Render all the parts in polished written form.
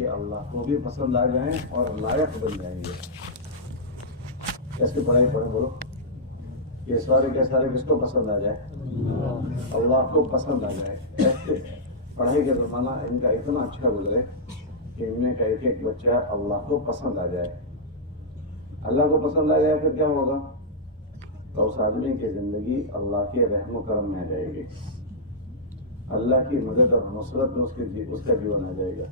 कि अल्लाह को भी पसंद आ जाएं और लायक बन जाएंगे। कैसे पढ़ाई पढ़े बोलो, ये सारे के सारे किसको पसंद आ जाए? अल्लाह को पसंद आ जाए। ऐसे पढ़ाई का जमाना इनका इतना अच्छा गुजरे कि इनमें का एक एक बच्चा अल्लाह को पसंद आ जाए। अल्लाह को पसंद आ जाए फिर क्या होगा? तो उस आदमी की जिंदगी अल्लाह के रहम करम में आ जाएगी, अल्लाह की मदद और नुसरत में उसका जीवन आ जाएगा।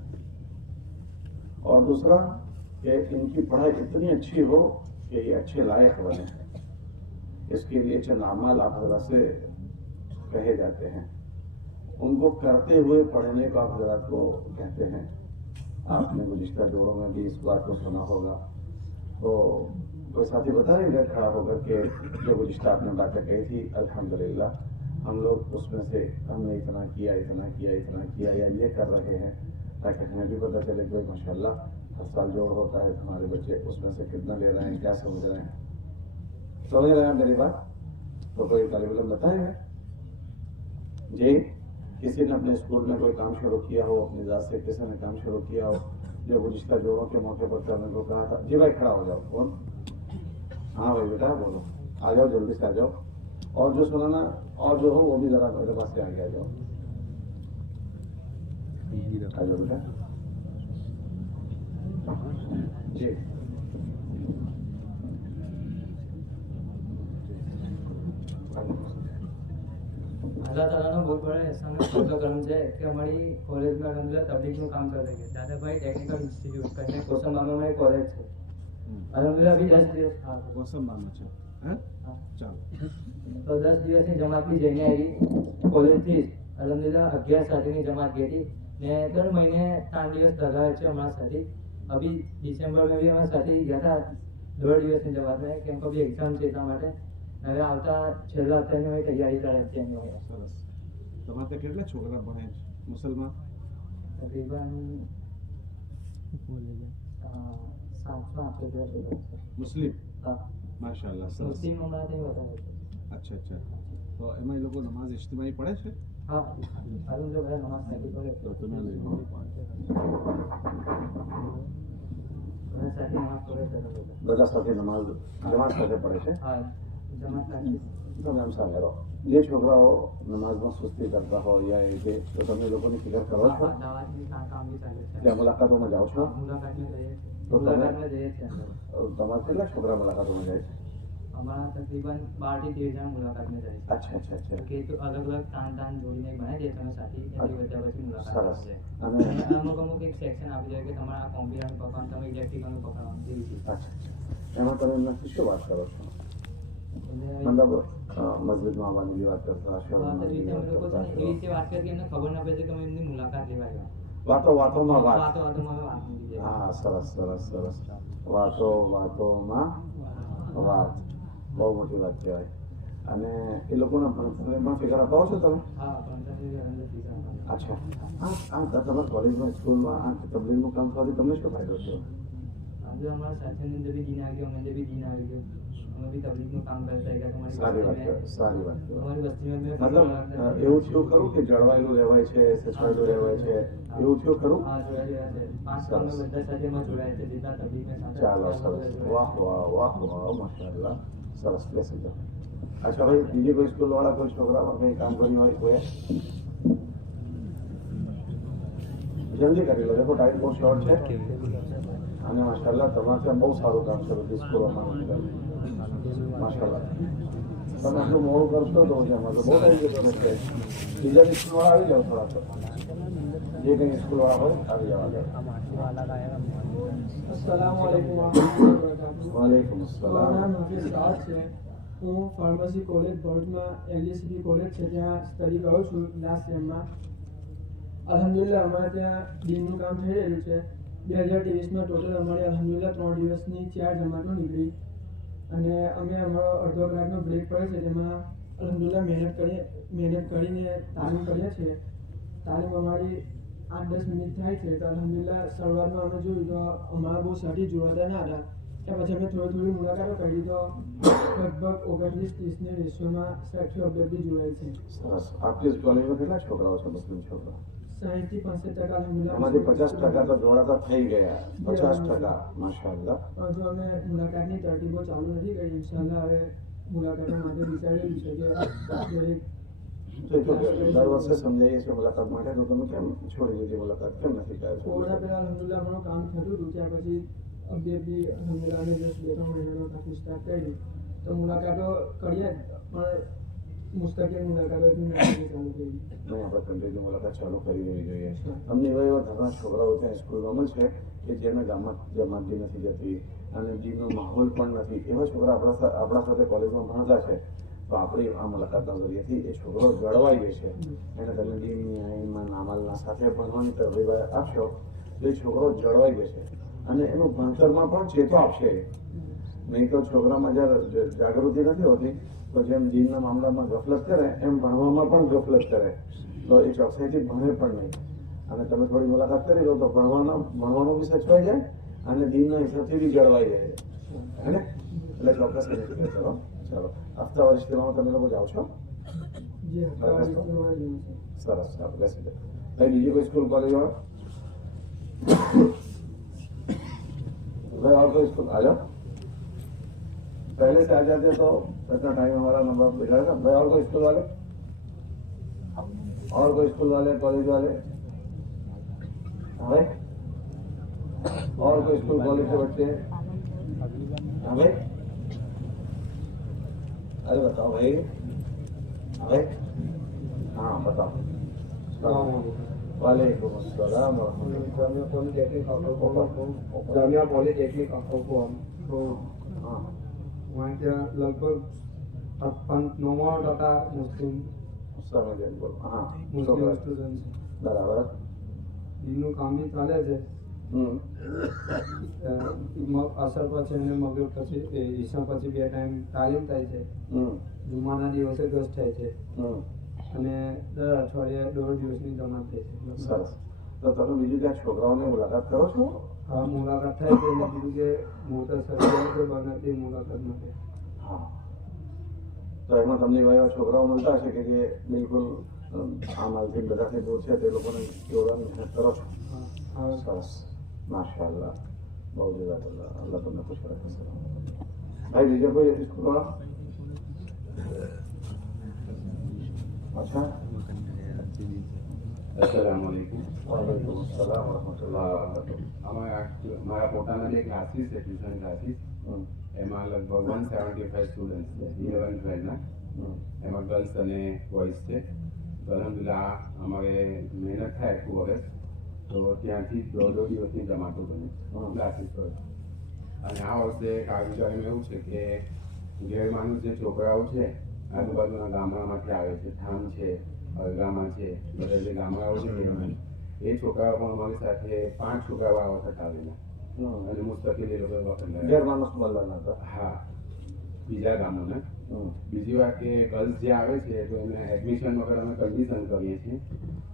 और दूसरा कि इनकी पढ़ाई इतनी अच्छी हो कि ये अच्छे लायक बने। इसके लिए चंद अमाल आप हजरत से कहे जाते हैं, उनको करते हुए पढ़ने को आप हजरत को कहते हैं। आपने गुज़िश्ता जोड़ों में भी इस बात को सुना होगा। तो कोई साथी बता रहे इधर खड़ा होकर के जो गुज़िश्ता आपने बातें कही थी, अल्हम्दुलिल्लाह हम लोग उसमें से हमने इतना किया इतना किया इतना किया या ये कर रहे हैं, ताकि हमें भी पता चले कि माशाल्लाह हर साल जोड़ होता है, हमारे बच्चे उसमें से कितना ले रहे हैं, क्या समझ रहे हैं। समझ रहे हैं मेरी बात? तो कोई तालिब इल्म बताएंगे जी? किसी ने अपने स्कूल में कोई काम शुरू किया हो, अपनी ज़ात से किसी ने काम शुरू किया हो जो गुज़िश्ता जोड़ों के मौके पर करने को कहा था? जी भाई खड़ा हो जाओ। कौन? हाँ भाई बेटा बोलो, आ जाओ जल्दी से आ जाओ। और जो सुनाना और जो हो वो भी जरा मेरे पास से आगे आ जाओ। आ जाओ बेटा जी। अल्लाह तालाનો બહુ બड़ा એહસાન ફજલો કરમ છે કે અમારી કોલેજમાં અલહમદુલિલ્લાહ તબલીગનું કામ કરે છે। દાદાભાઈ ટેકનિકલ ઇન્સ્ટિટ્યૂટ કરીને કોસંબામાં કોલેજ છે। અલહમદુલિલ્લાહ અભી 10 દિવસ કોસંબામાં છે હે? ચાલો તો 10 દિવસની જમાતની જઈને આવી કોલેજથી અલહમદુલિલ્લાહ 11 સાથેની જમાત ગઈ હતી ને દર મહિને 3 દિવસ લગાવે છે અમારા સાથી। અભી ડિસેમ્બર में भी અમારા સાથી ગયા था 1.5 દિવસની જમાત में, કેમ કે અભી એક્ઝામ છે એટલા માટે। હવે આવતા છેલ્લા હપ્તાની અમે તૈયારી કરે છે એની હોય। સરસ। તમારે ત્યાં કેટલા છોકરા ભણે છે મુસલમાન? તકરીબન 700-800 જેવા છે। મુસ્લિમ? હા માશાઅલ્લાહ સરસ। મુસ્લિમ હમણાં નહીં બતાવે છે। अच्छा अच्छा। तो એમાં એ લોકો નમાઝ ઇજ્તિમાઈ પढ़े છે? હા અલહમદુલિલ્લાહ બધા નમાઝ નથી પડે તો તમે લઈ લો। બધા સાથે નમાઝ પડે છે બધા। બધા સાથે નમાઝ જમાત સાથે પડે છે? હા જમાત સાથે। તમે એમ સામે રહો, જે છોકરાઓ નમાઝમાં સુસ્તી કરતા હોય યા એ કે તો તમે એ લોકોની ફિકર કરો છો? દાવતની કામ બી ચાલે છે। ત્યાં મુલાકાતોમાં જાઓ છો? મુલાકાતમાં જઈએ છીએ। તો તમે મુલાકાતમાં જઈએ છીએ અંદર। તમારા કેટલા છોકરા મુલાકાતોમાં જાય છે? અમારા તકરીબન 12 થી 13 જણ મુલાકાતમાં જાય છે। अच्छा अच्छा अच्छा। કે તો અલગ અલગ તાન જોડીને બનાવી દે તમે સાથી એની વચ્ચે પછી મુલાકાત સરસ। છે। અને અને અમુક એક સેક્શન આપી દે કે તમારા કોમ્પ્યુટરનું પકડવાનું, તમે ઇલેક્ટ્રિકલનું પકડવાનું એવી રીતે। अच्छा अच्छा। એમાં તમે એમનાથી શું વાત કરો છો? એટલે मतलब मस्जिदમાં આવવાની બી વાત કરતા હશો? વાત એવી રીતે અમે લોકો છે ને એવી રીતે વાત કરીએ કે એમને ખબર ના પડે કે અમે એમની મુલાકાત લેવા આવ્યા। વાતો વાતોમાં વાત। વાતોમાં અમે વાત મૂકી દઈએ। હા સરસ સરસ સરસ। વાતો વાતોમાં વાત બહુ મોટી વાત કહેવાય। અને એ લોકોના ભણતરમાં ફિકર અપાવો છો તમે? હા પણ તમે અંદર ફિકર અચ્છા। આ તમારા કોલેજમાં સ્કૂલમાં આ તબલીગનું કામ કરવાથી તમને શું ફાયદો થયો? આજે અમારા સાથેની અંદર બી દીન આવી ગયો, અમે બી દીન આવી ગયો, અમે બી તબલીગનું કામ કરતા ગયા। સારી વાત કહેવાય, સારી વાત કહેવાય। અમારી વસ્તીમાં મેં મતલબ એવું થયું ખરું કે જળવાયેલું રહેવાય છે, સચવાયેલું રહેવાય છે, એવું થયું ખરું? હા જોડાયા છે। 5 કામ બધા સાથે એમાં જોડાયા છે જેટલા તબલીગમાં સાથે। ચાલો સરસ। વાહ વાહ વાહ વાહ માશાઅલ્લાહ સરસ। બેસી જાઓ। अच्छा भाई બીજી કોઈ સ્કૂલ વાળા કોઈ છોકરામાં કંઈ કામ કર્યું હોય કોઈ? જલ્દી કરી લો, देखो टाइम બહુ શોર્ટ છે અને માશાઅલ્લાહ તમારે ત્યાં બહુ સારું કામ શરૂ થયું સ્કૂલોમાં માશાઅલ્લાહ। તમે આટલું મોડું કરશો તો એમાં તો બહુ ટાઈમ જતો રહેશે। બીજા સ્કૂલવાળા આવી જાઓ થોડા તો, જે કંઈ સ્કૂલવાળા હોય આવી જાઓ આગળ। अस्सलामुअलैकुम વાલેકુમ અસલામ। મારું નામ હાફિઝ સાદ છે। હું ફાર્મસી કોલેજ ભરૂચમાં LGCP કોલેજ છે ત્યાં સ્ટડી કરું છું લાસ્ટ સેમમાં। અલહમદુલિલ્લાહ અમારે ત્યાં દિનનું કામ થઈ રહ્યું છે। 2023માં ટોટલ અમારી અલહમદુલિલ્લાહ 3 દિવસની 4 જમાતો નીકળી અને અમે અમારો અડધો કલાકનો બ્રેક પડે છે તેમાં અલહમદુલિલ્લાહ મહેનત કરીને તાલીમ કરીએ છીએ। તાલીમ અમારી 8-10 મિનિટ થાય છે તો અલહમદુલિલ્લાહ શરૂઆતમાં અમે જોયું તો અમારા બહુ સાથી જોડાતા ના હતા। ત્યાં પછી અમે થોડી મુલાકાતો કરી તો લગભગ 29-30ની રેશિયોમાં સાથી અભ્યર્થી જોડાય છે। સરસ। આપની કોલેજમાં કેટલા છોકરાઓ છે મુસ્લિમ છોકરા? 60 થી 65% અલહમદુલિલ્લાહ એમાંથી 50% તો જોડાતા થઈ ગયા, 50%, માશાઅલ્લાહ. હજુ અમે મુલાકાતની તરતીબો ચાલુ નથી કરી. ઇન્શાલ્લાહ હવે મુલાકાત માટે વિચારેલું છે કે દરેક તો એ તો દર વર્ષે સમજાવીએ છીએ મુલાકાત માટે, તો તમે કેમ છોડી દીધી મુલાકાત, કેમ નથી કોરોના કરી? પહેલા અલહમદુલિલ્લાહ આપણું કામ થતું હતું, ત્યાર પછી અબી અલહમદુલિલ્લાહ અમે જસ્ટ 2-3 મહિનાનો કાફી સ્ટાર્ટ કરી, તો મુલાકાતો કરીએ પણ મુસ્તકિલ મુલાકાતો નથી ચાલુ કરી. નહીં, આપણે કન્ટિન્યુ મુલાકાત ચાલુ કરી દેવી જોઈએ. અમને એવા ઘણા છોકરાઓ ત્યાં સ્કૂલમાં છે કે જેને ગામમાં જમાતી નથી જતી અને જીવનો માહોલ પણ નથી, એવા છોકરા આપણા સાથે કોલેજમાં ભણતા છે. તો આપણી આ મુલાકાતના જરિયાથી એ છોકરો જળવાઈ જશે. એને તમે ડીનની આઈનમાં નામાલના સાથે ભણવાની તરફેણ આપશો તો એ છોકરો જળવાઈ જશે અને એનું ભણતરમાં પણ ચેતો આપશે. નહીં તો છોકરામાં જ્યારે જાગૃતિ નથી હોતી તો જેમ જીનના મામલામાં ગફલત કરે એમ ભણવામાં પણ ગફલત કરે, તો એ ચોકસાઈથી ભણે પણ નહીં. અને તમે થોડી મુલાકાત કરી લો તો ભણવાનું બી સચવાઈ જાય અને દીનના હિસાબથી બી જળવાઈ જાય, હે ને? એટલે ચોક્કસ ચલો ચાલો હફતાવાર ઇજ્તિમામાં તમે લોકો જાઓ છો? જે હપ્તાવાર ઇજ્તિમા જેવું છે. સરસ, આપણે બેસી જાઓ. ભાઈ બીજી કોઈ स्कूल कॉलेज और भाई और कोई स्कूल आ जाओ, पहले से आ जाते तो इतना टाइम हमारा नंबर दिखा था. भाई और कोई स्कूल वाले, और कोई स्कूल वाले, कॉलेज वाले, हाँ भाई, और कोई स्कूल कॉलेज के बच्चे, हाँ भाई, अरे बताओ भाई, हाँ भाई, हाँ बताओ. वालेकुम अस्सलाम જામિયા પોલિટેકનિક આખો તો हाँ वहाँ ત્યાં લગભગ 99% મુસ્લિમ समझ बोलो. हाँ મુસ્લિમ સ્ટુડન્ટ છે. बराबर. દીનનું કામ બી ચાલે છે. અસર પછી અને મગરિબ પછી ઈશા પછી 2 ટાઈમ તાલીમ થાય છે. જુમાના દિવસે ગસ્ત થાય છે અને દર અઠવાડિયે 1.5 દિવસની જમાત થાય છે. સરસ. તો તમે બીજું ત્યાં છોકરાઓની મુલાકાત કરો છો? હા, મુલાકાત થાય છે અને બીજું કે મોટા સર્જન છે બનાવતી મુલાકાત માટે. હા, તો એમાં તમને એવા છોકરાઓ મળતા હશે કે જે બિલકુલ આ માલથી બધાથી દૂર છે, તે લોકોને જોડવાની મહેનત કરો છો? હા, સરસ, માશાઅલ્લાહ, બહુ જઝાકલ્લાહ, અલ્લાહ તમને ખુશ રાખે. ભાઈ બીજો કોઈ સ્કૂલવાળા? અચ્છા, अस्सलामुअलैकुम. वालेकुम अस्सलाम वरहमतुल्लाह वबरकातुह. મારા પોતાના જે ક્લાસીસ છે, ટ્યુશન ક્લાસીસ, એમાં લગભગ 175 સ્ટુડન્ટ્સ છે 11-12ના. એમાં ગર્લ્સ અને બોયઝ છે. તો અલહમદુલિલ્લાહ અમારે મહેનત થાય આખું વર્ષ તો ત્યાંથી 2 દિવસની જમાતો બને ક્લાસીસ પર. અને આ વર્ષે કારગુજારીમાં એવું છે કે ગેરમાનુસ જે છોકરાઓ છે આજુબાજુના ગામડામાંથી આવે છે, થામ છે, અરગામા છે, બધા જે ગામડાઓ છે ગેરમાનુસ, એ છોકરાઓ પણ અમારી સાથે 5 છોકરાઓ આ વખત આવેલા અને મુસ્તકિલ એ લોકો વખત ગેરમાનુસ મળવાના હતા. હા, બીજા ગામોના. બીજી વાત કે ગર્લ્સ જે આવે છે તો એને એડમિશન વગર અમે કન્ડિશન કરીએ છીએ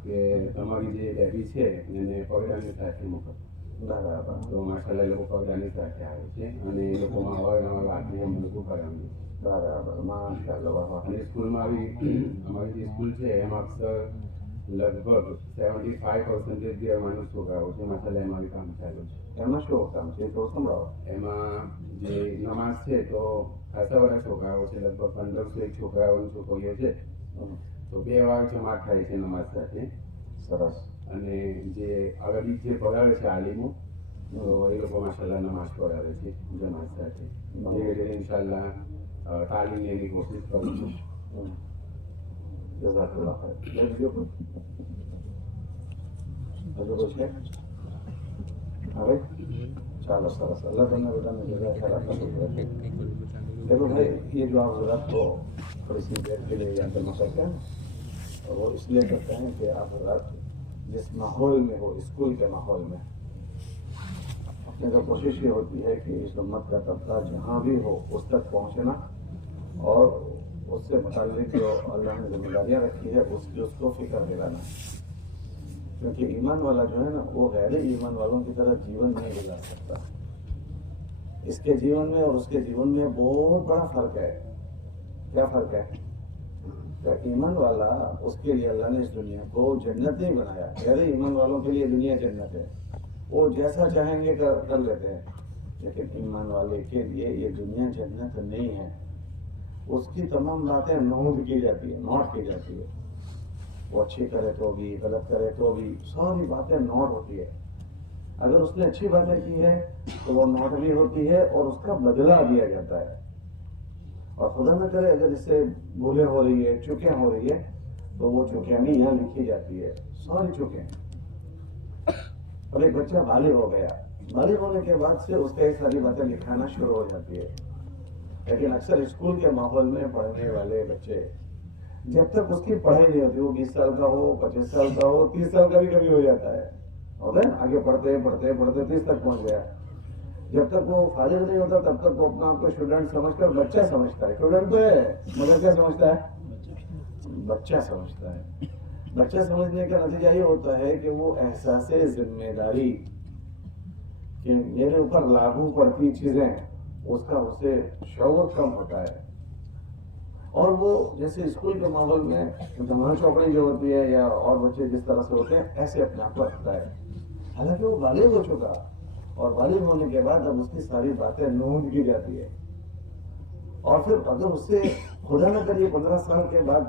કે તમારી જે બેબી છે એને પગડાની સાથે મોકલો. બરાબર. તો માશાલ્લાહ એ લોકો પગડાની સાથે આવે છે અને એ લોકોમાં અવારનવાર વાતની અમે લોકો કરાવીએ. બરાબર, માશાઅલ્લાહ. વાહ વાહ. અને સ્કૂલમાં અમારી જે સ્કૂલ છે એમાં અક્ષર લગભગ 75% જે માણસ છોકરાઓ છે માશાલ્લાહ અમારી કામ ચાલુ છે. એમાં શું કામ છે તો સંભળાવો. એમાં જે નમાઝ છે તો ખાસા બધા છોકરાઓ છે, લગભગ 1500 છોકરાઓ છોકરીઓ છે. તો 2 વાર જમાત થાય છે નમાઝ સાથે. સરસ. અને જે અરબી જે પઢાવે છે આલિમો તો એ લોકો માશાલ્લાહ નમાઝ પઢાવે છે જમાત સાથે. ધીરે ધીરે ઇન્શાલ્લાહ તાલીમ લેવાની કોશિશ કરું છું. જઝાકલ્લાહ ખૈર. બીજો કોઈ? હજુ કોઈ છે? હવે चलो सरस, अल्लाह तुमने बताने जगह खराब कर दिया. देखो भाई, ये जो आप हजरात को थोड़ी सी देर के लिए यहाँ करना सकते हैं, और वो इसलिए करते हैं कि आप हजरात जिस माहौल में हो, स्कूल के माहौल में, अपने तो कोशिश ये होती है कि इस उम्मत का तबका जहाँ भी हो उस तक पहुँचे ना, और उससे मुताल्लिक जो अल्लाह ने जिम्मेदारियाँ रखी है उसको फिक्र दिलाना. क्योंकि ईमान वाला जो है ना वो गैर ईमान वालों की तरह जीवन नहीं गुजार सकता. इसके जीवन में और उसके जीवन में बहुत बड़ा फर्क है. क्या फर्क है? ایمان والا اس کے لیے اللہ نے اس دنیا کو جنت نہیں بنایا. ارے ایمان والوں کے لیے دنیا جنت ہے, وہ جیسا چاہیں گے کر لیتے ہیں. لیکن ایمان والے کے لیے یہ دنیا جنت نہیں ہے. اس کی تمام باتیں نوٹ کی جاتی ہے. وہ اچھی کرے تو بھی, غلط کرے تو بھی, ساری باتیں نوٹ ہوتی ہے. اگر اس نے اچھی باتیں کی ہے تو وہ نوٹ بھی ہوتی ہے اور اس کا بدلہ دیا جاتا ہے. اور خدا نہ کرے اگر اس سے بھولیں ہو رہی ہے, چوکیں ہو رہی ہے, تو وہ چوکیں بھی یہاں لکھی جاتی ہے, ساری چوکیں. اور ایک بچہ بالغ ہو گیا, بالغ ہونے کے بعد سے اس کا یہ ساری باتیں لکھانا شروع ہو جاتی ہے. لیکن اکثر اسکول کے ماحول میں پڑھنے والے بچے جب تک اس کی پڑھائی نہیں ہوتی, وہ 20 سال کا ہو, 25 سال کا ہو, 30 سال کا بھی کبھی ہو جاتا ہے, آگے پڑھتے 30 تک پہنچ گیا. جب تک وہ فارغ نہیں ہوتا تب تک وہ اپنا آپ کو اسٹوڈنٹ سمجھ کر بچہ سمجھتا ہے. اسٹوڈنٹ تو ہے مگر کیا سمجھتا ہے؟ بچہ سمجھتا ہے. بچہ سمجھنے کا نتیجہ یہ ہوتا ہے کہ وہ احساس ذمہ داری کہ میرے اوپر لاگو پڑتی چیزیں, اس کا اسے شعور کم ہوتا ہے. اور وہ جیسے اسکول کے ماحول میں دماغ چوپڑی جو ہوتی ہے یا اور بچے جس طرح سے ہوتے ہیں ایسے اپنے آپ کو رکھتا ہے. حالانکہ وہ بالغ ہو چکا, اور بالغ ہونے کے بعد اب اس کی ساری باتیں نوٹ کی جاتی ہے. اور پھر اگر اس سے خدا نہ کریے 15 سال کے بعد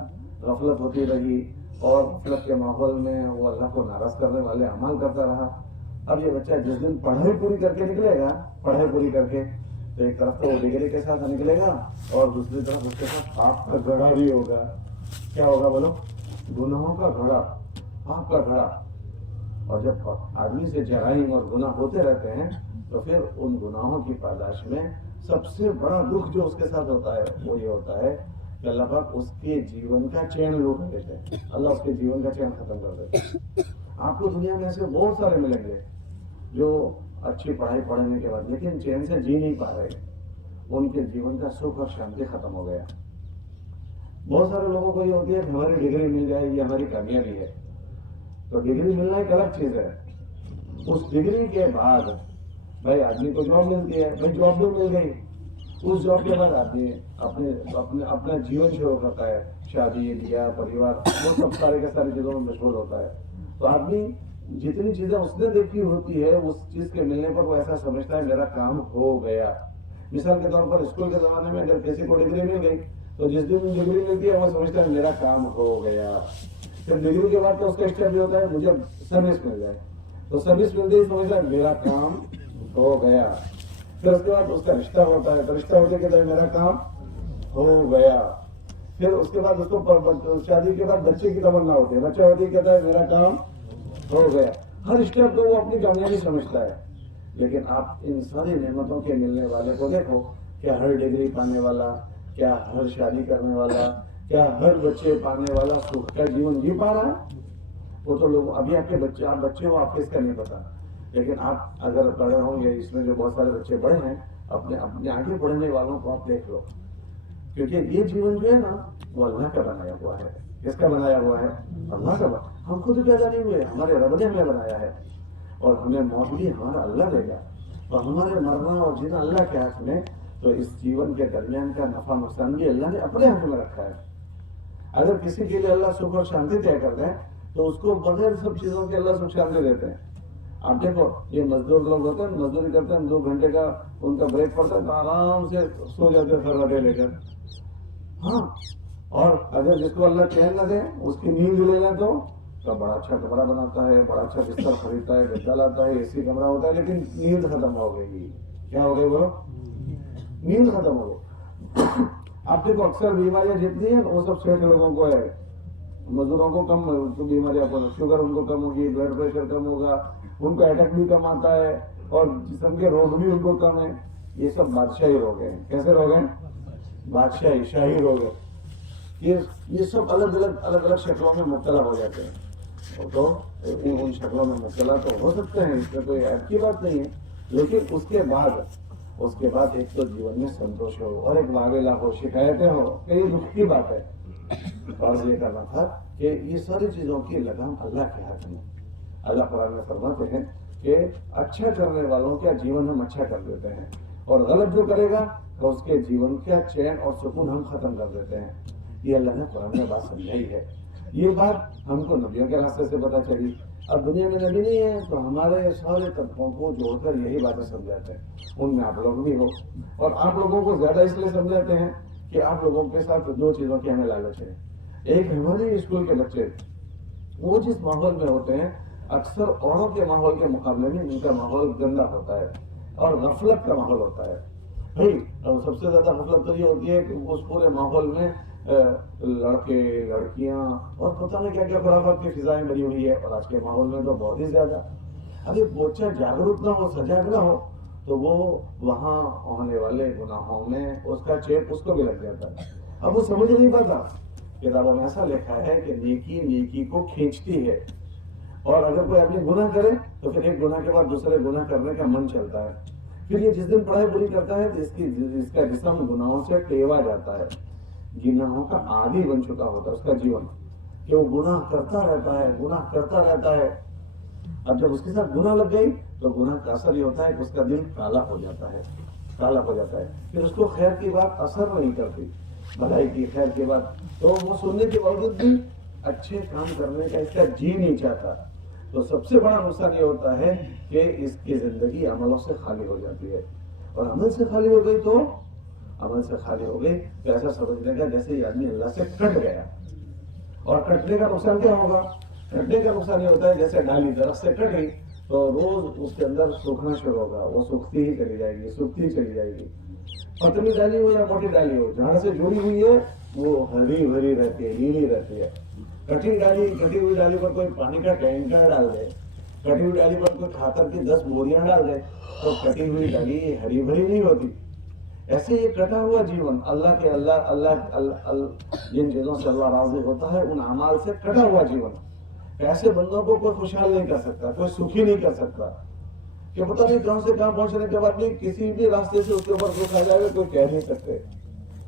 غفلت ہوتی رہی اور غفلت کے ماحول میں وہ اللہ کو ناراض کرنے والے اعمال کرتا رہا, اب یہ بچہ جس دن پڑھائی پوری کر کے نکلے گا, پڑھائی پوری کر کے, تو ایک طرف تو وہ ڈگری کے ساتھ نکلے گا اور دوسری طرف اس کے ساتھ آپ کا گھڑا بھی ہوگا. کیا ہوگا بولو؟ گناہوں کا گھڑا, آپ کا گھڑا. اور جب آدمی سے جرائم اور گناہ ہوتے رہتے ہیں تو پھر ان گناہوں کی پاداش میں سب سے بڑا دکھ جو اس کے ساتھ ہوتا ہے وہ یہ ہوتا ہے کہ اللہ پاک اس کے جیون کا چین لوٹ دیتے ہیں. اللہ اس کے جیون کا چین ختم کر دیتے ہیں. آپ کو دنیا میں ایسے بہت سارے ملیں گے جو اچھی پڑھائی پڑھنے کے بعد لیکن چین سے جی نہیں پا رہے, ان کے جیون کا سکھ اور شانتی ختم ہو گیا. بہت سارے لوگوں کو یہ ہوتی ہے کہ ہماری ڈگری مل جائے, یہ ہماری کامیابی ہے. تو ڈگری ملنا ایک الگ چیز ہے. اس ڈگری کے بعد بھائی آدمی کو جاب ملتی ہے, بھائی جاب بھی مل گئی, اس جاب کے بعد آدمی اپنا جیون شروع کرتا ہے, شادی بیاہ پریوار وہ سب سارے کے ساری چیزوں میں مشغول ہوتا ہے. تو آدمی جتنی چیزیں اس نے دیکھی ہوتی ہے اس چیز کے ملنے پر وہ ایسا سمجھتا ہے میرا کام ہو گیا. مثال کے طور پر اسکول کے زمانے میں اگر کسی کو ڈگری مل گئی تو جس دن ڈگری ملتی ہے وہ سمجھتا ہے میرا کام ہو گیا. پھر ڈگری کے بعد تو اس کا اسٹیپ بھی ہوتا ہے مجھے سروس مل جائے, تو سروس ملتے ہی سمجھتا ہے میرا کام ہو گیا. پھر اس کے بعد اس کا رشتہ ہوتا ہے, تو رشتہ ہوتے کہتا ہے میرا کام ہو گیا. پھر اس کے بعد اس کو شادی کے بعد بچے کی تمنا ہوتی ہے, بچہ ہوتی کہتا ہے میرا کام ہو گیا. ہر اسٹیپ کو وہ اپنی کامیابی سمجھتا ہے. لیکن آپ ان ساری نعمتوں کے ملنے والے کو دیکھو, کیا ہر ڈگری پانے والا, کیا ہر شادی کرنے والا, کیا ہر بچے پانے والا سکھ کا جیون جی پا رہا ہے؟ وہ تو لوگ ابھی آپ کے بچے, آپ بچے ہو, آپ کو اس کا نہیں پتا. لیکن آپ اگر بڑے ہوں گے, اس میں جو بہت سارے بچے بڑے ہیں, اپنے آگے پڑھنے والوں کو آپ دیکھ لو, کیونکہ یہ جیون جو ہے نا وہ اللہ کا بنایا ہوا ہے. کس کا بنایا ہوا ہے؟ اللہ کا. ہم خود پیدا نہیں ہوئے, ہمارے رب نے ہمیں بنایا ہے, اور ہمیں موت بھی ہمارا اللہ دے گا, اور ہمارے مرنا اور جینا اللہ کے ہاتھ میں. تو اس جیون کے درمیان کا نفع نقصان بھی اللہ نے اپنے ہاتھ میں رکھا ہے. اگر کسی کے لیے اللہ سکھ اور شانتی طے کر دیں تو اس کو بغیر سب چیزوں کے اللہ سکھ شانتی دیتے ہیں. آپ دیکھو یہ مزدور لوگ ہوتے ہیں, مزدوری کرتے ہیں, 2 گھنٹے کا ان کا بریک پڑتا ہے تو آرام سے سو جاتے ہیں خرابے لے کر. ہاں, اور اگر جس کو اللہ چین نہ دے اس کی نیند لے لیں تو بڑا اچھا کمرہ بناتا ہے, بڑا اچھا بستر خریدتا ہے, گدا لاتا ہے, اے سی کمرہ ہوتا ہے, لیکن نیند ختم ہو گئی. کیا ہو گئی وہ؟ نیند ختم ہو گئی. آپ دیکھو اکثر بیماریاں جتنی ہیں وہ سب سیٹ لوگوں کو ہے, مزدوروں کو کم بیماریاں, شوگر ان کو کم ہوگی, بلڈ پریشر کم ہوگا, ان کو اٹیک بھی کم آتا ہے, اور جسم کے روگ بھی ان کو کم ہے. یہ سب بادشاہی روگ ہیں. کیسے روگ ہیں؟ بادشاہی شاہی روگ ہے. یہ سب الگ الگ شکلوں میں مبتلا ہو جاتے ہیں. تو ان شکلوں میں مبتلا تو ہو سکتے ہیں, اس میں کوئی عیب کی بات نہیں ہے, لیکن اس کے بعد ایک تو جیون میں سنتوش ہو, اور ایک واویلا ہو, شکایتیں ہو, کہ یہ دکھ کی بات ہے. اور یہ کرنا تھا کہ یہ ساری چیزوں کی لگام اللہ کے ہاتھ میں. اللہ قرآن میں فرماتے ہیں کہ اچھا کرنے والوں کا جیون ہم اچھا کر دیتے ہیں, اور غلط جو کرے گا تو اس کے جیون کا چین اور سکون ہم ختم کر دیتے ہیں. ये अल्लाह ने कुरान में बात समझाई है। ये बात हमको नबियों के रास्ते से पता चली। अब दुनिया में नबी नहीं है तो हमारे सारे तत्वों को जोड़कर यही बातें समझाते हैं। उनमें आप लोग भी हो, और आप लोगों को ज्यादा इसलिए समझाते हैं कि आप लोगों के साथ दो चीजों की हमें लालच है। एक हमारे स्कूल के बच्चे, वो जिस माहौल में होते हैं अक्सर औरों के माहौल के मुकाबले में उनका माहौल गंदा होता है और गफलत का माहौल होता है। भाई सबसे ज्यादा गफलत तो ये होती है कि उस पूरे माहौल में लड़के लड़कियां और पता नहीं क्या क्या खुराफात की फिजाएं बनी हुई है, और आज के माहौल में तो बहुत ही ज्यादा। अभी बच्चा जागरूक ना हो, सजग ना हो, तो वो वहां होने वाले गुनाहों में उसका चेप उसको भी लग जाता है। अब वो समझ नहीं पाता। किताबों में ऐसा लिखा है कि नेकी नेकी को खींचती है, और अगर कोई आदमी गुनाह करे तो फिर एक गुनाह के बाद दूसरे गुनाह करने का मन चलता है। फिर ये जिस दिन पढ़ाई बुरी करता है तो इसका जिस्म गुनाहों से टेवा जाता है, गुनाहों का आदी बन चुका होता है उसका जीवन, कि वो गुनाह करता रहता है, गुनाह करता रहता है। अब जब उसके साथ गुनाह लग गई तो गुनाह का असर ये होता है कि उसका दिल काला हो जाता है, काला हो जाता है। फिर उसको खैर की बात असर नहीं करती, भलाई की खैर की बात, तो वो सुनने के बावजूद भी अच्छे काम करने का इसका जी नहीं चाहता। तो सबसे बड़ा नुकसान ये होता है कि इसकी जिंदगी अमलों से खाली हो जाती है, और अमल से खाली हो गई तो ऐसा समझने का जैसे ये आदमी अल्लाह से कट गया। और कटने का नुकसान क्या होगा? कटने का नुकसान ये होता है जैसे डाली दरख्त से कटी तो रोज उसके अंदर सूखना शुरू होगा, वो सूखती ही चली जाएगी, सूखती ही चली जाएगी। पतली डाली हो या मोटी डाली हो, जहां से जुड़ी हुई है वो हरी भरी रहती है, नीली रहती है। कटी हुई डाली पर कोई पानी का टैंकर डाल दे, कटी हुई डाली पर कोई खातर की 10 बोरियां डाल दे, तो कटी हुई डाली हरी भरी नहीं होती। ऐसे ये कटा हुआ जीवन अल्लाह जिन चीजों से अल्लाह राजी होता है उन अमाल से कटा हुआ जीवन, ऐसे बंदों को कोई खुशहाल नहीं कर सकता, कोई सुखी नहीं कर सकता। कि पता नहीं कहां से कहां पहुंचने के बाद भी किसी भी रास्ते से उसके ऊपर दुख आ जाएगा कोई कह नहीं सकते,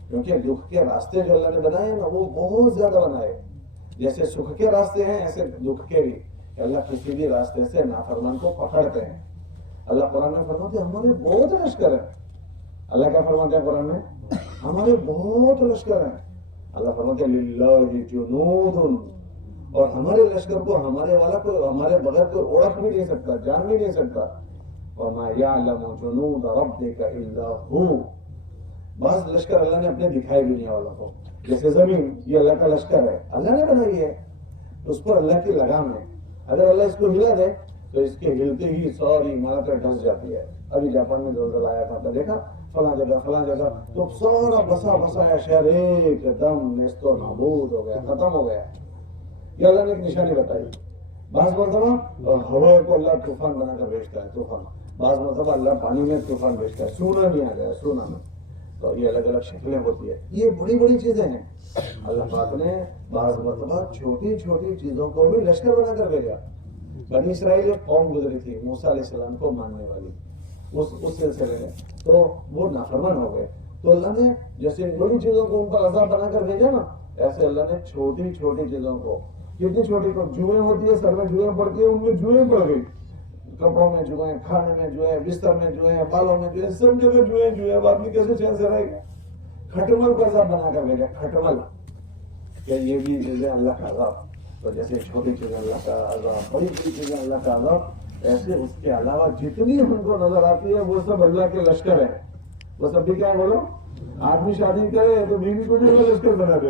क्योंकि दुख के रास्ते जो अल्लाह ने बनाए ना वो बहुत ज्यादा बनाए। जैसे सुख के रास्ते हैं ऐसे दुख के भी, अल्लाह किसी भी रास्ते से नाफरमान को पकड़ते हैं। अल्लाह कुरान में फरमाते हैं हमारे बहुत लश्कर है। अल्लाह क्या फरमाते हैं कुरान में? हमारे बहुत लश्कर हैं। अल्लाह फरमाते हैं लिल्लाहि जुनूदुन, और हमारे लश्कर को हमारे वाला को हमारे बगैर कोई ओढ़ भी नहीं सकता, जान भी नहीं सकता। और मा यअलमु जुनूद रब्बिका इल्ला हू, बस लश्कर अल्लाह ने अपने दिखाए दुनिया वालों को। जैसे जमीन ये अल्लाह का लश्कर है, अल्लाह ने बनाई है, उस पर अल्लाह की लगाम है। अगर अल्लाह इसको हिला दे तो इसके हिलते ही सारी इमारतें ढस जाती है। अभी जापान में ज़लज़ला आया था तो देखा फला जगह तो सारा बसा शहर एकदम नेस्तो नाबूद हो गया, खत्म हो गया। ये अल्लाह ने एक निशानी बताई। बाज़ मरतबा हवा को अल्लाह तूफान बनाकर भेजता है, तूफान। बाज़ मरतबा अल्लाह पानी में तूफान भेजता है, सुनामी आ गया, सुनामी। तो ये अलग अलग शक्लें होती है, ये बड़ी बड़ी चीजें हैं। अल्लाह पाक ने बाज़ मरतबा छोटी छोटी चीजों को भी लश्कर बनाकर भेजा। बनी इसराइल एक कौम गुजरी थी मूसा अलैहिस्सलाम को मानने वाली, उस सिलसिले में तो वो नाफरमान हो गए। तो अल्लाह ने जैसे बड़ी चीजों को उन पर अज़ाब बनाकर भेजा ना, ऐसे अल्लाह ने छोटी छोटी चीजों को, कितनी छोटी को जुएं होती है, सर में जुएं पड़ती है, उनमें जुएं पड़ गई, कपड़ों में जुएं, खाने में जुएं, बिस्तर में जुएं, बालों में जुएं, सब जगह जुएं। अब आदमी कैसे चैन से रहेगा? खटमल का अज़ाब बनाकर भेजा, खटमल। क्या ये भी चीजें अल्लाह का अज़ाब? तो जैसे छोटी चीजें अल्लाह का अज़ाब, बड़ी चीजें अल्लाह का अज़ाब, ऐसे उसके अलावा जितनी हमको नजर आती है वो सब अल्लाह के लश्कर है। वो सब भी क्या है बोलो? आदमी शादी करे तो बीवी को भी लश्कर बना दे।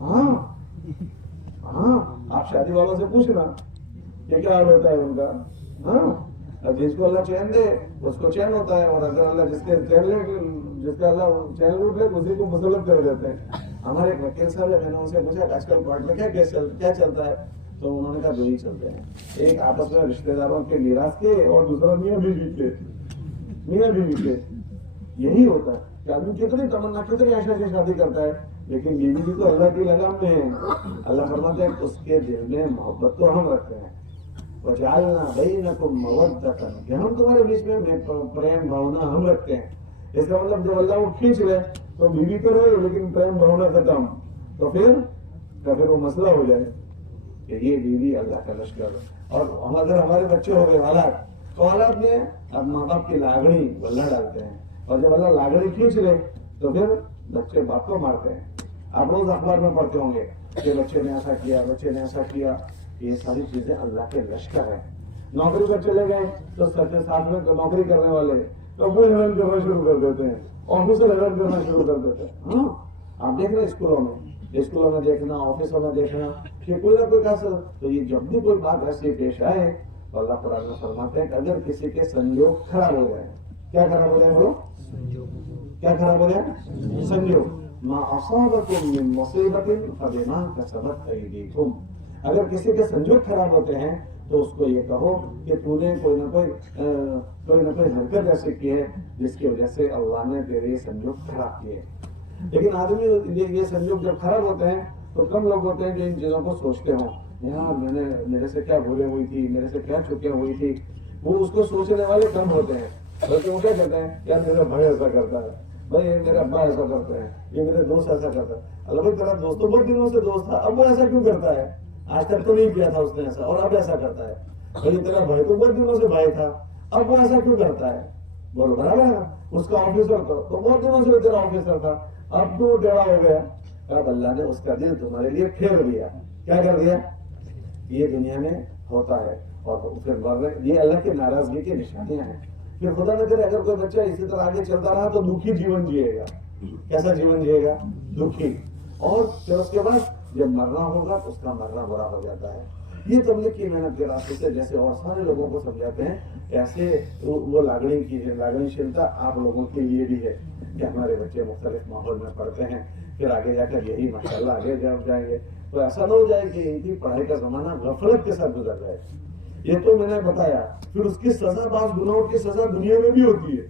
हाँ, आप शादी वालों से पूछना कि क्या हाल होता है उनका। हाँ, जिसको अल्लाह चैन दे उसको चैन होता है, और अगर अल्लाह जिसका अल्लाह चैन लूट ले उसी को मुसल्लत कर देते हैं। हमारे एक वकील साहब है, मैंने उनसे पूछा आजकल कोर्ट में क्या चलता है, तो उन्होंने कहा दो ही चलते हैं, एक आपस में रिश्तेदारों के मीरास के, और दूसरा मियाँ बीवी के। यही होता है कि आदमी कितनी तमन्ना कितनी आशा से शादी करता है, लेकिन बीवी भी तो अल्लाह की लगाम में है। अल्लाह फरमाते हैं उसके दिल में मोहब्बत तो हम रखते हैं, वजअलना बैनकुम मवद्दतन, कि हम तुम्हारे बीच में प्रेम भावना हम रखते हैं। इसका मतलब जब अल्लाह वो खींच ले तो बीवी तो रहे लेकिन प्रेम भावना खत्म, तो फिर वो मसला हो जाए कि ये बीवी अल्लाह का लश्कर। और अगर हमारे बच्चे हो गए औलाद, तो औलाद में अब माँ बाप की लागड़ी वल्ला डालते हैं, और जब अल्लाह लागड़ी खींच ले तो फिर बच्चे बाप को मारते हैं। आप रोज अखबार में पढ़ते होंगे कि बच्चे ने ऐसा किया, बच्चे ने ऐसा किया। ये सारी चीजें अल्लाह के लश्कर है। नौकरी पर चले गए तो साथ में नौकरी करने वाले तो वो हैरान करना शुरू कर देते हैं, ऑफिसर हैरान करना शुरू कर देते हैं। हाँ, आप देख रहे हैं स्कूलों में देखना, ऑफिसों में देखना कि कोई ना कोई कैसा, तो ये जब भी कोई बात ऐसी पेश आए तो अल्लाह कुरान में फरमाते हैं कि अगर किसी के संयोग खराब हो जाए, क्या खराब हो जाए बोलो, क्या खराब हो जाए, संयोग। मा असाबकुम मिन मुसीबतिन फबिमा कसबत अयदीकुम, अगर किसी के संयोग खराब होते हैं तो उसको ये कहो कि तूने कोई ना कोई हरकत ऐसी की है जिसकी वजह से अल्लाह ने तेरे ये संयोग खराब किए। लेकिन आदमी ये संयोग जब खराब होते हैं तो कम लोग होते हैं जो इन चीजों को सोचते हों, यार मेरे से क्या भूलें हुई थी, मेरे से क्या चूकें हुई थी, वो उसको सोचने वाले कम होते हैं। बल्कि वो क्या कहते हैं, यार मेरा भाई ऐसा करता है, भाई मेरा अब्बा ऐसा करते हैं, ये मेरे दोस्त ऐसा करता है। अल्लाह भाई तेरा दोस्त तो बहुत दिनों से दोस्त था, अब वो ऐसा क्यों करता है, आज तक तो नहीं किया था उसने ऐसा और अब ऐसा करता है। भाई तेरा भाई तो बहुत दिनों से भाई था, अब वो ऐसा क्यों करता है, बोलो बराबर है ना। उसका ऑफिसर तो बहुत दिनों से तेरा ऑफिसर था, अब तो टेढ़ा हो गया। अब अल्लाह ने उसका दिल तुम्हारे लिए फेर दिया, क्या कर दिया, ये दुनिया में होता है। और फिर ये अल्लाह की नाराजगी की निशानियां हैं। फिर खुदा न करे अगर कोई बच्चा इसी तरह आगे चलता रहा तो दुखी जीवन जिएगा। कैसा जीवन जिएगा, दुखी। और फिर उसके बाद जब मरना होगा तो उसका मरना बुरा हो जाता है। ये तबलीग की मेहनत के रास्ते से जैसे और सारे लोगों को समझाते हैं, ऐसे वो लागणीशीलता आप लोगों के लिए भी है कि हमारे बच्चे मुख्तलिफ माहौल में पढ़ते हैं, फिर आगे जाकर यही माशाल्लाह आगे जब जाएंगे तो ऐसा न हो जाए कि इनकी पढ़ाई का जमाना गफलत के साथ गुजर जाए। ये तो मैंने बताया। फिर उसकी सजा, बाज़ गुनाहों की सजा दुनिया में भी होती है।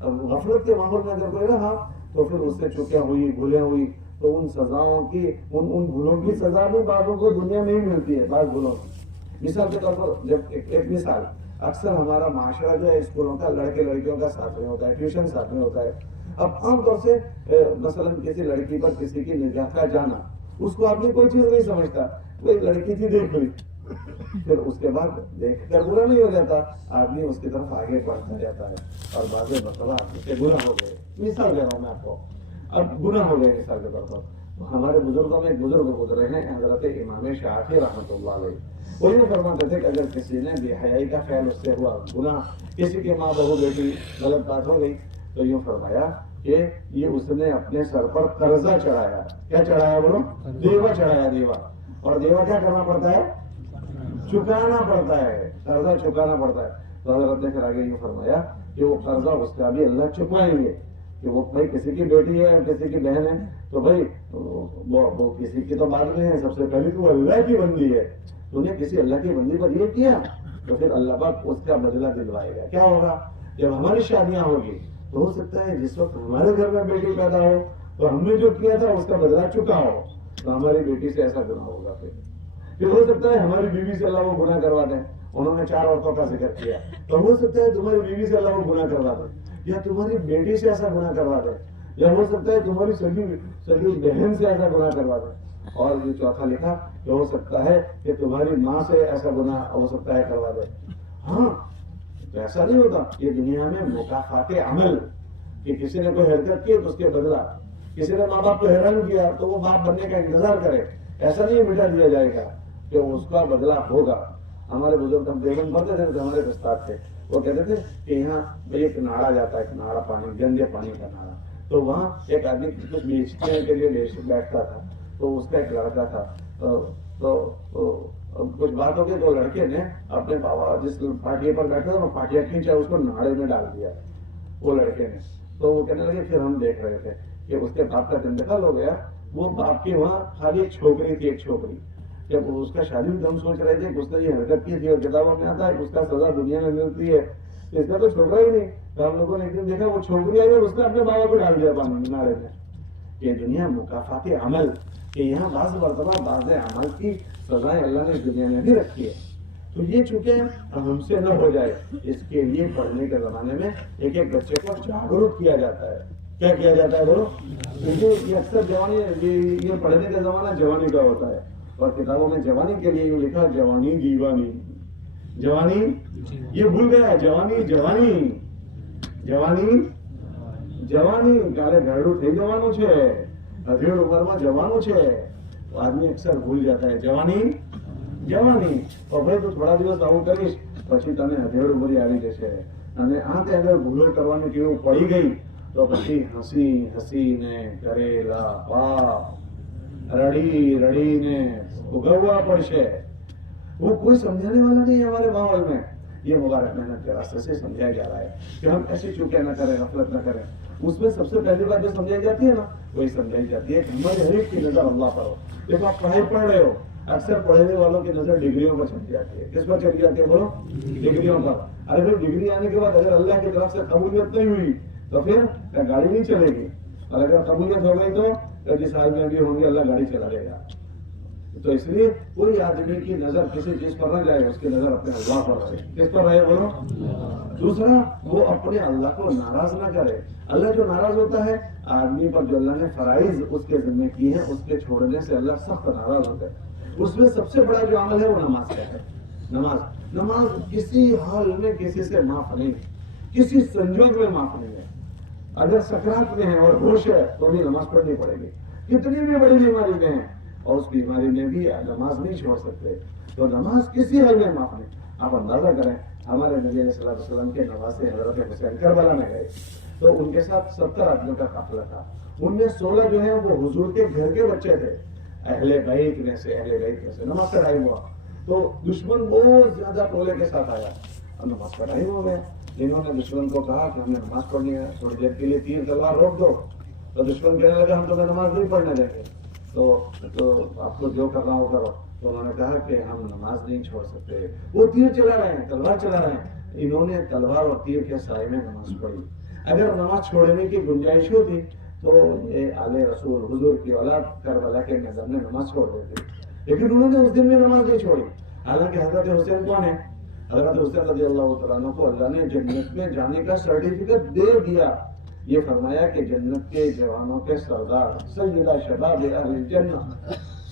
अब गफलत के माहौल में अगर कोई रहा तो फिर उससे चूकियां हुई, भूलें हुई, तो उन सजाओं की, उन भूलों की सजा भी बाज़ों को दुनिया में ही मिलती है, बाज़ भूलों की। मिसाल के तौर पर जब एक मिसाल, अक्सर हमारा माशरा जो है स्कूलों का लड़के लड़कियों का साथ में होता है, ट्यूशन साथ में होता है। अब आमतौर से मसलन किसी लड़की पर किसी की निगाह का जाना, उसको आदमी कोई चीज नहीं समझता, कोई लड़की थी देख ली, फिर उसके बाद देख कर बुरा नहीं हो जाता, आदमी उसकी तरफ आगे बढ़ता जाता है और बाज़ मसला गुनाह हो गए। मिसाल दे रहा हूँ मैं आपको, अब गुनाह हो गए मिसाल के तौर पर। तो हमारे बुजुर्गों में एक बुजुर्ग गुजरे हैं, हजरत इमाम शाफी रहमतुल्लाह अलैह। वो यूँ फरमाते थे कि अगर किसी ने बेहयाई का ख्याल उससे हुआ गुनाह, किसी की माँ बहू बेटी गलत बात हो गई, तो यूँ फरमाया कि ये उसने अपने सर पर कर्जा चढ़ाया। क्या चढ़ाया बोलो, देवा चढ़ाया, देवा। और देवा क्या करना पड़ता है, चुकाना पड़ता है, कर्जा चुकाना पड़ता है। तो हजरत ने फिर आगे यूँ फरमाया कि वो कर्जा उसका भी अल्लाह चुकाएंगे। कि वो भाई किसी की बेटी है, किसी की बहन है, तो भाई वो किसी की तो बाद में है, सबसे पहले तो अल्लाह की बंदी है। तूने किसी अल्लाह की बंदी पर ये किया तो फिर अल्लाह पाक उसका बदला दिलवाएगा। क्या होगा, जब हमारी शादियां होगी तो हो सकता है जिस वक्त हमारे घर में बेटी पैदा हो तो हमने जो किया था उसका बदला चुका हो, तो हमारी बेटी से ऐसा गुनाह होगा। फिर हो सकता है हमारी बीवी से अल्लाह वो गुनाह करवा दें। उन्होंने 4 औरतों का जिक्र किया, तो हो सकता है तुम्हारी बीवी से अल्लाह वो गुनाह करवा दे, या तुम्हारी बेटी से ऐसा गुनाह करवा दे, या हो सकता है तुम्हारी सगी बहन से ऐसा गुनाह करवा दे। और ये चौथा लिखा कि हो सकता है कि तुम्हारी माँ से ऐसा गुनाह हो सकता है करवा दे। हाँ, तो ऐसा नहीं होता। ये दुनिया में मुकाफाते अमल, कि किसी ने कोई हरकत की तो उसके बदला, किसी ने माँ बाप को हैरान किया तो वो बाप बनने का इंतजार करे, ऐसा नहीं मिटा दिया जाएगा कि उसका बदला होगा। हमारे बुजुर्ग हम देवबंद पढ़ते थे तो हमारे उस्ताद थे, वो कहते थे कि यहाँ एक नाड़ा जाता है, एक नाड़ा पानी, गंदे पानी का नाड़ा, तो वहाँ एक आदमी कुछ बेचने के लिए बैठता था, तो उसका एक लड़का था, तो कुछ बात हो गई तो लड़के ने अपने बाबा जिस पाटिया पर बैठा था वो पाटिया खींचा, उसको नाड़े में डाल दिया वो लड़के ने। तो वो कहने लगे, फिर हम देख रहे थे कि उसके बाप का इंतकाल हो गया। वो बाप की वहाँ खाली एक छोकरी थी, एक छोकरी। जब उसका शादी में हम सोच रहे थे कि उसने ये हरकत की थी और किताबों में आता है उसका सजा दुनिया में मिलती है, इसका तो छोकरा ही नहीं। तो हम लोगों ने एक दिन देखा वो छोकरी आई और उसने अपने बाबा को डाल दिया पानी नाड़े में। ये दुनिया मुकाफाते अमल, कि यहाँ बाज़ मरतबा बाज़ अमल की सजाएं अल्लाह ने इस दुनिया में भी रखी है। तो ये चूंकि हमसे न हो जाए, इसके लिए पढ़ने के जमाने में एक एक बच्चे को जागरूक किया जाता है। क्या किया जाता है बोलो, क्योंकि ये अक्सर जवानी, ये पढ़ने का जमाना जवानी का होता है और किताबों में जवानी के लिए यूँ लिखा जवानी दीवानी, जवानी ये भूल गया, जवानी जवानी जवानी जवानी, ત્યારે ઘરડું થઈ જવાનું છે, અધેડ ઉંમરમાં જવાનું છે, તો આદમી અક્સર ભૂલ જતા હે જવાની જવાની હવે તો થોડા દિવસ આવું કરીશ પછી તને અધેડ ઉંમરે આવી જશે, અને આ તે અગર ભૂલો કરવાની ટેવ પડી ગઈ તો પછી હસી હસીને કરેલા પાપ રડી રડીને ભોગવવા પડશે. वो कोई समझाने वाला नहीं है हमारे माहौल में. ये मुबारक मेहनत के रास्ते से समझाया जा रहा है कि हम ऐसी चूकें न करें, गफलत न करें. उसमें सबसे पहली बात जो समझाई जाती है ना, वही समझाई जाती है कि हमारे हर एक की नजर अल्लाह पर हो. देखो आप पढ़ाई पढ़ रहे हो, अक्सर पढ़ने वालों की नजर डिग्रियों पर चली जाती है. किस पर चली जाती है बोलो? डिग्रियों पर. अरे फिर डिग्री आने के बाद अगर अल्लाह की तरफ से कबूलियत नहीं हुई तो फिर गाड़ी नहीं चलेगी, और अगर कबूलियत हो गई तो जिस हाल में भी होंगे अल्लाह गाड़ी चला देगा. तो इसलिए कोई आदमी की नजर किसी चीज पर न जाए, उसकी नजर अपने अल्लाह पर रहे. किस पर रहे बोलो? दूसरा, वो अपने अल्लाह को नाराज ना करे. अल्लाह जो नाराज होता है, आदमी पर जो अल्लाह ने फराइज उसके जिम्मे की है उसके छोड़ने से अल्लाह सख्त नाराज होता है. उसमें सबसे बड़ा जो अमल है वो नमाज का है. नमाज नमाज किसी हाल में किसी से माफ नहीं, किसी संजोग में माफ नहीं है. अगर सकरात में है और होश है तो भी नमाज पढ़नी पड़ेगी, कितनी भी बड़ी बीमारी में है, और उस बीमारी में भी नमाज नहीं छोड़ सकते. तो नमाज किसी हाल में माफ नहीं. आप अंदाजा करें, हमारे नबी सल्लल्लाहु अलैहि वसल्लम के नवासे हजरत हुसैन करबला में गए तो उनके साथ 70 आदमियों का काफिला था. उनमें 16 जो है वो हुजूर के घर के बच्चे थे, अहले बैत में से. नमाज का टाइम हुआ तो दुश्मन बहुत ज्यादा टोले के साथ आया और नमाज का टाइम हो गया. इन्होंने दुश्मन को कहा कि हमें नमाज पढ़नी है, थोड़ी देर के लिए तीर तलवार रोक दो. तो दुश्मन कहने लगा हम तुम्हें नमाज नहीं पढ़ने देंगे, तो आपको जो करना हो करो. तो उन्होंने कहा कि हम नमाज नहीं छोड़ सकते. वो तीर चला रहे हैं, तलवार चला रहे हैं. इन्होंने तलवार और तीर के साए में नमाज पढ़ी. अगर नमाज छोड़ने की गुंजाइश होती तो ये आले रसूल हुजूर की औलाद करबला के नजर में नमाज छोड़ देती, लेकिन उन्होंने उस दिन में नमाज नहीं छोड़ी. हालांकि हजरत हुसैन कौन है? हजरत हुसैन रज़ियल्लाहु तआला अन्हु को अल्लाह ने जन्नत में जाने का सर्टिफिकेट दे दिया. ये फरमाया कि जन्नत के जवानों के सरदार सैयदा शबाब अहल जन्नत,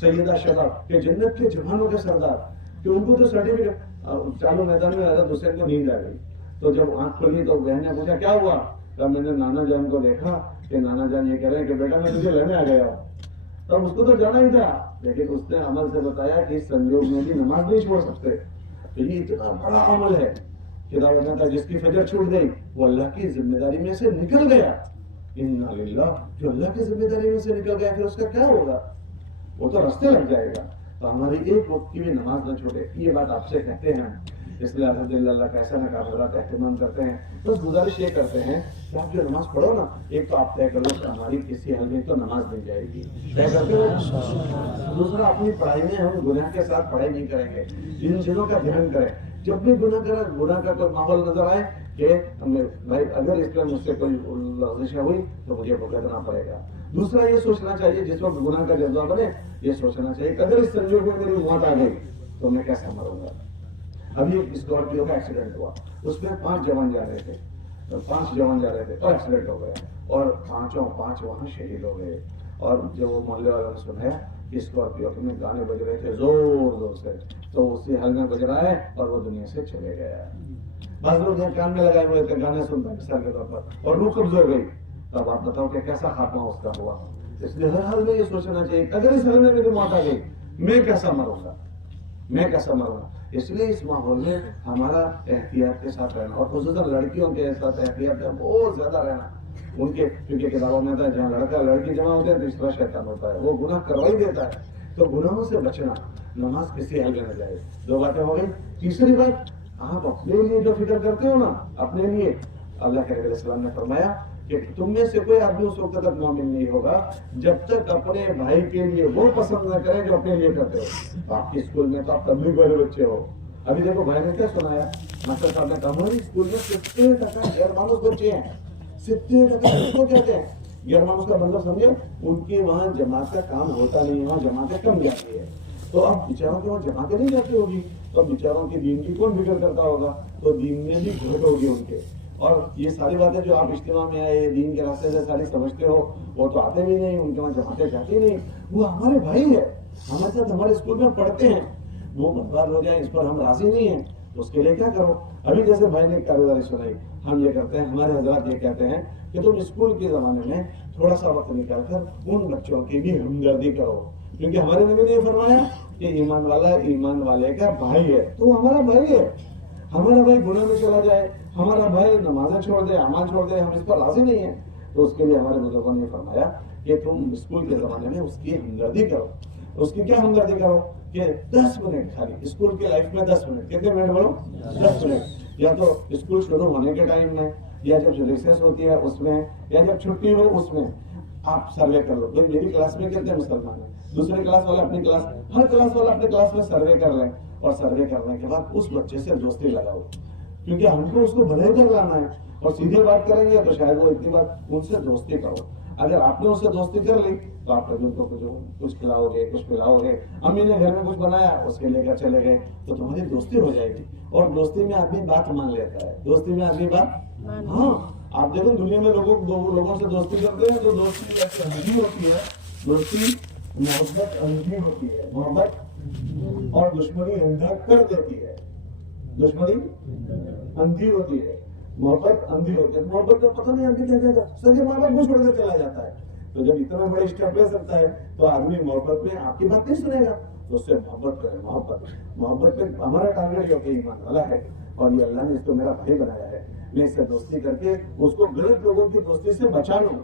सैयदा शबाब के जन्नत के जवानों के सरदार, कि उनको तो सर्टिफिकेट. चालू मैदान में हजरत हुसैन को नींद आ गई. तो जब आंख खुली तो बहन ने पूछा क्या हुआ? तब मैंने नाना जान को देखा कि नाना जान ये कह रहे हैं कि बेटा मैं तुझे लेने आ गया हूँ. तब उसको तो जाना ही था, लेकिन उसने अमल से बताया कि इस संयोग में भी नमाज नहीं छोड़ सकते. तो ये इतना बड़ा अमल है कि दावत था जिसकी फजर छूट गई वो अल्लाह की जिम्मेदारी में से निकल गया. इन्ना लिल्लाह, जो अल्लाह की जिम्मेदारी में से निकल गया फिर उसका क्या होगा? वो तो रास्ते लग जाएगा. तो हमारी एक वक्त की भी नमाज न छोड़े, ये बात आपसे कहते हैं. इसलिए अल्हम्दुलिल्लाह अल्लाह कैसा ना काफिलात एहतमाम करते हैं. बस गुजारिश ये करते हैं कि आप जो नमाज पढ़ो ना, एक तो आप तय कर लो कि हमारी किसी हाल में तो नमाज नहीं जाएगी, तय करते हो. दूसरा, अपनी पढ़ाई में हम गुनाह के साथ पढ़ाई नहीं करेंगे. इन चीजों का ध्यान करें. जब भी गुनाह का कोई माहौल नजर आए कि भाई अगर इसमें मुझसे कोई लफ्ज़िश हुई तो मुझे भुगतना पड़ेगा. दूसरा ये सोचना चाहिए जिस वक्त गुनाह का जज्बा बने, ये सोचना चाहिए कि अगर इस संजोग में मेरी मौत आ गई तो मैं कैसे मरूंगा. अभी एक स्कॉर्पियो का एक्सीडेंट हुआ, उसमें 5 जवान जा रहे थे, तो 5 जवान जा रहे थे और एक्सीडेंट हो गया और 5 वहां शहीद हो गए. और जब वो मोहल्ले वालों ने सुनाया कि स्कॉर्पियो में गाने बज रहे थे जोर जोर से, तो उसी हल में बज रहा है और वो दुनिया से चले गया. बस लोग यहाँ कान में लगाए हुए थे गाने सुनते मिसाल के तौर पर, और रूह कब्ज हो गई. तब आप बताओ कि कैसा खात्मा उसका हुआ. इसलिए हर हाल में ये सोचना चाहिए अगर इस हाल में मेरी मौत आ गई मैं कैसा मरूंगा, मैं कैसा मरूंगा. इसलिए इस माहौल में हमारा एहतियात के साथ रहना, और खुसूसन लड़कियों के साथ एहतियात में बहुत ज्यादा रहना. उनके क्योंकि किताबों में आता है जहाँ लड़का लड़की जमा होते हैं तो तीसरा शैतान होता है, वो गुनाह करवा ही देता है. तो गुनाहों से बचना, नमाज किसी हाल में न जाए. 2 बातें हो गई. तीसरी बात, आप अपने लिए जो फिक्र करते हो ना, अपने लिए अल्लाह के रसूल सल्लल्लाहु अलैहि वसल्लम ने फरमाया कि तुम में से कोई आदमी उस वक्त तक मोमिन नहीं होगा जब तक अपने भाई के लिए वो पसंद न करे जो अपने लिए करते हो. आपके स्कूल में तो आप तबलीग वाले बच्चे हो. अभी देखो भाई ने क्या सुनाया, मास्टर साहब ने कहा हमारी स्कूल में 70% गैर मानूस बच्चे हैं. 70% को कहते हैं गैर मानूस का मतलब समझे, उनके वहाँ जमात का काम होता नहीं है, वहाँ जमातें कम जाती है. तो अब बेचारों के वहाँ जमातें नहीं जाती होगी तो बेचारों की दीन की कौन फिक्र करता होगा. तो दीन में भी घट होगी उनके. और ये सारी बातें जो आप इज्तिमा में आए दीन के रास्ते से सारी समझते हो, वो तो आते भी नहीं, उनके वहाँ जमातें जाती नहीं. वो हमारे भाई है, हमारे साथ हमारे स्कूल में पढ़ते हैं. वो बर्बाद हो जाए इस पर हम राजी नहीं है, तो उसके लिए क्या करो, अभी जैसे भाई ने कारोबारी सुनाई, हम ये करते हैं, हमारे हजरात ये कहते हैं कि तुम स्कूल के जमाने में थोड़ा सा वक्त निकाल कर उन बच्चों की भी हमदर्दी करो, क्योंकि हमारे नबी ने ये फरमाया कि ईमान वाला ईमान वाले का भाई है, तो हमारा भाई है। हमारा भाई गुनाह में चला जाए, हमारा भाई नमाजें छोड़ दे, अमाल छोड़ दे, हम इस पर राजी नहीं है, तो उसके लिए हमारे बुजुर्गों ने फरमाया कि तुम स्कूल के जमाने में उसकी हमदर्दी करो। उसकी क्या हमदर्दी करो कि 10 मिनट खाली स्कूल की लाइफ में 10 मिनट, कितने मिनट बोलो? 10 मिनट, या तो स्कूल शुरू होने के टाइम में, या जब रिसेस होती है उसमें, या जब छुट्टी हो उसमें आप सर्वे कर लो। भाई मेरी क्लास में कितने मुसलमान हैं, दूसरी क्लास वाला अपनी क्लास, हर क्लास वाला अपनी क्लास में सर्वे कर लें, और सर्वे करने के बाद उस बच्चे से दोस्ती लगाओ, क्योंकि हमको उसको भले कर लाना है, और सीधे बात करेंगे तो शायद वो इतनी बात, उनसे दोस्ती करो। अगर आपने उससे दोस्ती कर ली तो आप कभी उनको कुछ खिलाओगे, कुछ पिलाओगे, अम्मी ने घर में कुछ बनाया उसके लेकर चले गए, तो तुम्हारी दोस्ती हो जाएगी। और दोस्ती में आदमी बात मान लेता है, दोस्ती में आदमी बात, हाँ आप देखो दुनिया में लोगों से दोस्ती करते हैं तो दोस्ती ऐसी अंधी होती है, दोस्ती मोहब्बत अंधी होती है, मोहब्बत और दुश्मनी अंधा कर देती है, दुश्मनी अंधी होती है, मोहब्बत अंधी होती है। मोहब्बत का पता नहीं आदमी क्या कहता, सगे माँ बाप को छोड़ कर चला जाता है, तो जब इतना बड़ा स्टेप ले सकता है तो आदमी मोहब्बत में आपकी बात नहीं सुनेगा, तो उससे मोहब्बत करे। मोहब्बत में हमारा टारगेट जो कि ईमान वाला है, और ये अल्लाह ने इसको मेरा भाई बनाया है, मैं इससे दोस्ती करके उसको गलत लोगों की दोस्ती से बचा लूं।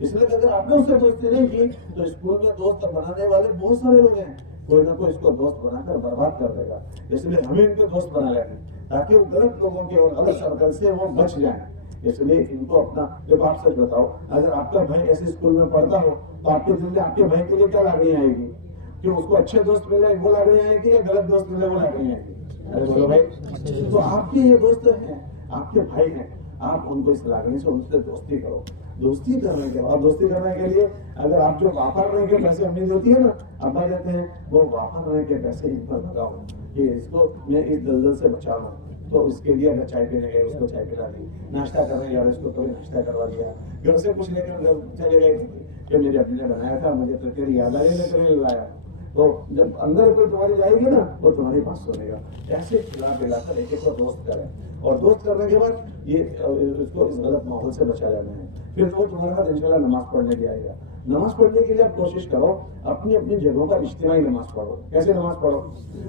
इसलिए अगर आपने उससे दोस्ती नहीं की तो स्कूल में दोस्त बनाने वाले बहुत सारे लोग हैं, कोई ना कोई इसको दोस्त बनाकर बर्बाद कर देगा। इसलिए हमें इनको दोस्त बना लेंगे ताकि वो गलत लोगों के और गलत सर्कल से वो बच जाए। इसलिए इनको अपना, जब आप सच बताओ, अगर आपका भाई ऐसे स्कूल में पढ़ता हो तो आपके दिल में आपके भाई के लिए क्या लागनी आएगी कि उसको अच्छे दोस्त मिले वो लागनी आएगी, या गलत दोस्त मिले वो लागनी आएगी? अरे बोलो भाई, तो आपके ये दोस्त हैं, आपके भाई हैं, आप उनको इस लागनी से उनसे दोस्ती करो। दोस्ती करने के बाद, दोस्ती करने के लिए अगर आप जो वापरने के पैसे अम्मी देती है ना, अब्बा देते हैं, वो वापरने के पैसे इन पर लगाओ कि इसको मैं इस दलदल से बचा लूं। तो इसके लिए अगर चाय पीने गए उसको चाय पिला दी, नाश्ता करने गया उसको कभी नाश्ता करवा दिया, घर से कुछ लेकर चले गए कि मेरी अम्मी ने बनाया था, मुझे तो तेरी याद आई, मैं तेरे लिए लाया। तो जब अंदर कोई तुम्हारी जाएगी ना वो तुम्हारी बात सुनेगा। ऐसे खिला पिला कर एक को दोस्त करें, और दोस्त करने के बाद ये इसको इस गलत माहौल से बचा लेना है। फिर वो तुम्हारे साथ इंशाल्लाह नमाज पढ़ने भी आएगा। नमाज पढ़ने के लिए आप कोशिश करो अपनी अपनी जगहों पर इज्तिमाई नमाज पढ़ो। कैसे नमाज पढ़ो?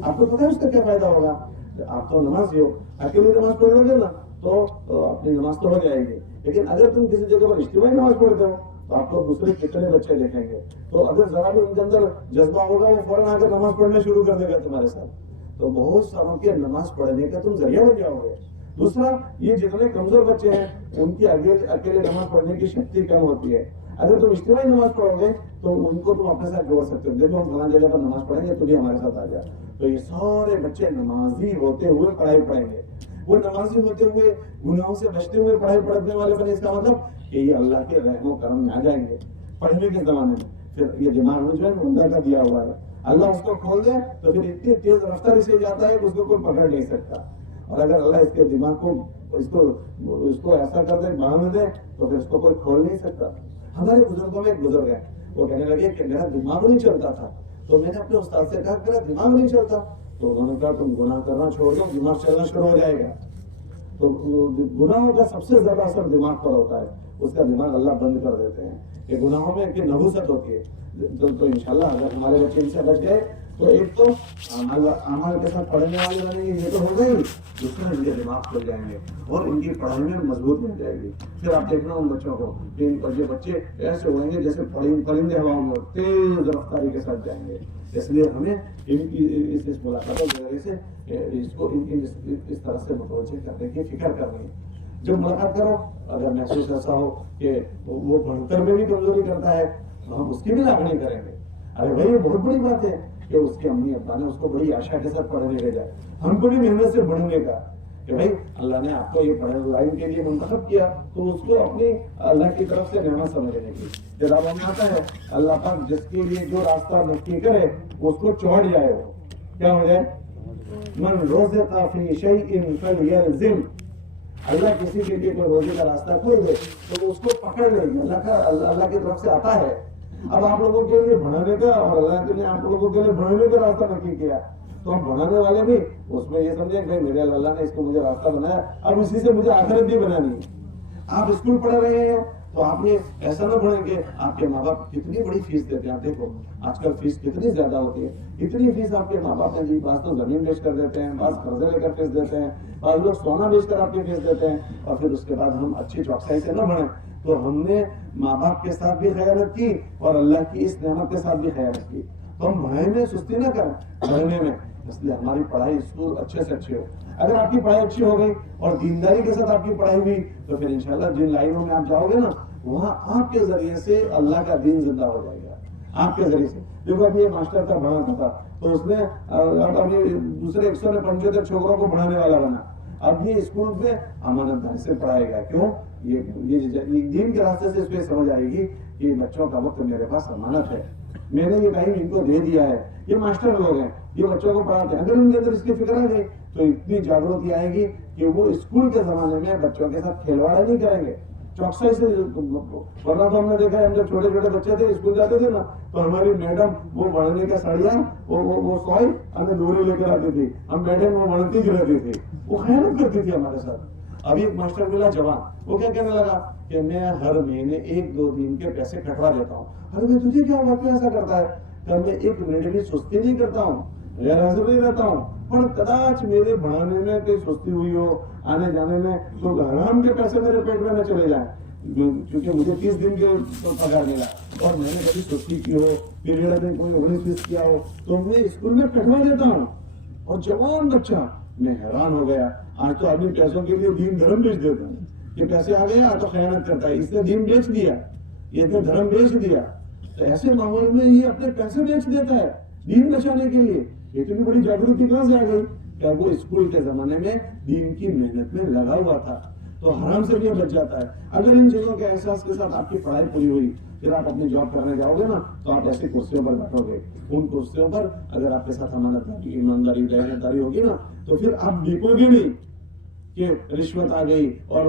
आपको पता है उसका क्या फायदा होगा? आप तो नमाज हो, अकेले नमाज पढ़ लोगे ना तो अपनी नमाज तो हो जाएगी, लेकिन अगर तुम किसी जगह पर इज्तिमाई नमाज पढ़ते हो तो आपको दूसरे कितने बच्चे देखेंगे, तो अगर जरा भी उनके अंदर जज्बा होगा वो फौरन आकर नमाज पढ़ना शुरू कर देगा तुम्हारे साथ। तो बहुत सारों के नमाज पढ़ने का तुम जरिया बन जाओगे। दूसरा, ये जितने कमजोर बच्चे हैं उनकी अकेले नमाज पढ़ने की शक्ति कम होती है। अगर तुम इज्तिमाई नमाज पढ़ोगे तो उनको तुम अपने साथ जोड़ सकते हो। देखो हम फलां जगह पर नमाज पढ़ेंगे तो भी हमारे साथ आ जा, तो ये सारे बच्चे नमाजी होते हुए पढ़ाई पढ़ेंगे। वो नमाजी होते हुए गुनाहों से बचते हुए पढ़ाई पढ़ने वाले बने, इसका मतलब कि ये अल्लाह के रहमो करम में आ जाएंगे पढ़ने के जमाने में। फिर ये दिमाग में जो है अल्लाह का दिया हुआ है, अल्लाह उसको खोल दे तो फिर इतनी तेज रफ्तार से जाता है कि उसको कोई पकड़ नहीं सकता। और अगर अल्लाह इसके दिमाग को इसको ऐसा कर दे, बांध दे, तो फिर इसको कोई खोल नहीं सकता। हमारे बुजुर्गों में एक बुजुर्ग है, वो कहने लगे कि मेरा दिमाग नहीं चलता था, तो मैंने अपने उस्ताद से कहा मेरा दिमाग नहीं चलता, तो उन्होंने कहा तुम गुनाह करना छोड़ दो, दिमाग चलना शुरू हो जाएगा। तो गुनाहों का सबसे ज्यादा असर दिमाग पर होता है, उसका दिमाग अल्लाह बंद कर देते हैं। ये गुनाहों में एक नहुसत होती है, तो इंशाल्लाह अगर हमारे बच्चे इनसे बच गए तो एक तो अमाल के साथ पढ़ने वाले बनेंगे, ये तो हो गई, दूसरा इनके दिमाग खुल जाएंगे और इनकी पढ़ाई में मजबूत हो जाएगी। फिर आप देखना उन बच्चों को, ये बच्चे ऐसे होंगे जैसे परिंदे हवाओं में तेज रफ्तारी के साथ जाएंगे। इसलिए हमें इनकी इस मुलाकातों के जरिए से इसको इस तरह से मुतवज्जे करने की फिक्र करनी है। जब मुलाकात करो अगर महसूस ऐसा हो कि वो पढ़कर में भी कमजोरी करता है तो हम उसकी भी लागणी करेंगे। अरे भाई ये बहुत बड़ी बात है कि उसके अम्मी अब्बा ने उसको बड़ी आशा के साथ पढ़ने भेजा, हमको भी मेहनत से बढ़ने का कि भाई अल्लाह ने आपको ये पढ़ने लाइन के लिए मुंतखब किया, तो उसको अपनी अल्लाह की तरफ से नेमत समझने की। किताबों में आता है अल्लाह पाक जिसके लिए जो रास्ता नक्की करे उसको चौड़ जाए, वो क्या हो जाए, मन रुज़िक़ा फ़ी शैइन फ़लयल्ज़िम। अल्लाह किसी के लिए कोई रोजी का रास्ता खोल दे तो उसको पकड़ लेगी, अल्लाह की तरफ से आता है। अब आप लोगों के लिए बढ़ाने का और अल्लाह ने आप लोगों के लिए बढ़ाने का रास्ता नक्की किया, तो हम बढ़ाने वाले भी उसमें ये समझे कि भाई मेरे अल्लाह ने इसको मुझे रास्ता बनाया, अब इसी से मुझे आखिरत भी बनानी है। आप स्कूल पढ़ा रहे हैं तो आपने ऐसा ना पढ़ेंगे, आपके माँ बाप कितनी बड़ी फीस देते हैं। आप देखो आजकल फीस कितनी ज्यादा होती है, इतनी फीस आपके माँ बाप ने दी, बात तो जमीन बेच कर देते हैं, बात कर्जे लेकर फीस देते हैं, बाद लोग सोना बेच कर आपकी फीस देते हैं, और फिर उसके बाद हम अच्छी चौकसाई से न बढ़े तो हमने माँ बाप के साथ भी खयानत की और अल्लाह की इस नेमत के साथ भी खयानत की। तो हम बढ़ने में सुस्ती ना करें, बढ़ने में, इसलिए हमारी पढ़ाई स्कूल अच्छे से अच्छी हो। अगर आपकी पढ़ाई अच्छी हो गई और दीनदारी के साथ आपकी पढ़ाई हुई तो फिर इंशाल्लाह जिन लाइनों में आप जाओगे ना, वहाँ आपके जरिए से अल्लाह का दीन जिंदा हो जाएगा, आपके जरिए से। देखो अभी ये मास्टर था, पढ़ाता था, तो उसने अभी दूसरे 175 छोकरों को पढ़ाने वाला बना। अब ये स्कूल में अमानतदारी से पढ़ाएगा। क्यों? ये दीन के रास्ते से इसको समझ आएगी कि बच्चों का वक्त मेरे पास अमानत है, मैंने ये टाइम इनको दे दिया है। ये मास्टर लोग हैं, ये बच्चों को पढ़ाते हैं। अगर उनके अंदर इसकी फिक्र आ गई तो इतनी जागृति आएगी कि वो स्कूल के जमाने में बच्चों के साथ खिलवाड़ नहीं करेंगे, चौकसाई से। वरना तो हमने देखा है, हम जब छोटे छोटे बच्चे थे स्कूल जाते थे ना, तो हमारी मैडम वो बढ़ने का साड़ियाँ वो सॉई हमें दूरी लेकर आती थी, हम बैठे वो बढ़ती गिराती थी, वो खयानत करती थी हमारे साथ। अभी एक मास्टर मिला जवान, वो क्या कहने लगा कि मैं हर महीने 1-2 दिन के पैसे कटवा देता हूँ। अरे भाई तुझे क्या हुआ, क्यों ऐसा करता है? मैं 1 मिनट भी सुस्ती नहीं करता हूँ, गैर हाजिर नहीं रहता हूँ, पर कदाच मेरे बढ़ाने में कोई सुस्ती हुई हो, आने जाने में, तो हराम के पैसे मेरे पेट में न चले जाए, क्योंकि मुझे 30 दिन के पगार मिला और मैंने कभी सुस्ती की हो, पीरियड में कोई 19 किया हो, तो मैं स्कूल में कटवा देता हूँ। और जवान बच्चा, मैं हैरान हो गया। आज तो आदमी पैसों के लिए दीन धर्म बेच देता है, ये पैसे आ गए आज तो खयानत करता है, इसने दीन बेच दिया, ये तो धर्म बेच दिया। तो ऐसे माहौल में ये अपने पैसे बेच देता है दीन बचाने के लिए। इतनी बड़ी जागृति कहां से आ गई? क्या वो स्कूल के जमाने में दीन की मेहनत में लगा हुआ था, तो हराम से भी बच जाता है। अगर इन चीजों के एहसास के साथ आपकी पढ़ाई पूरी हुई, फिर आप अपनी जॉब करने जाओगे ना, तो आप ऐसी कुर्सियों पर बैठोगे। उन कुर्सियों पर अगर आपके साथ अमानतदारी, ईमानदारी, दयानतदारी होगी ना, तो फिर आप बिकोगे नहीं कि रिश्वत आ गई और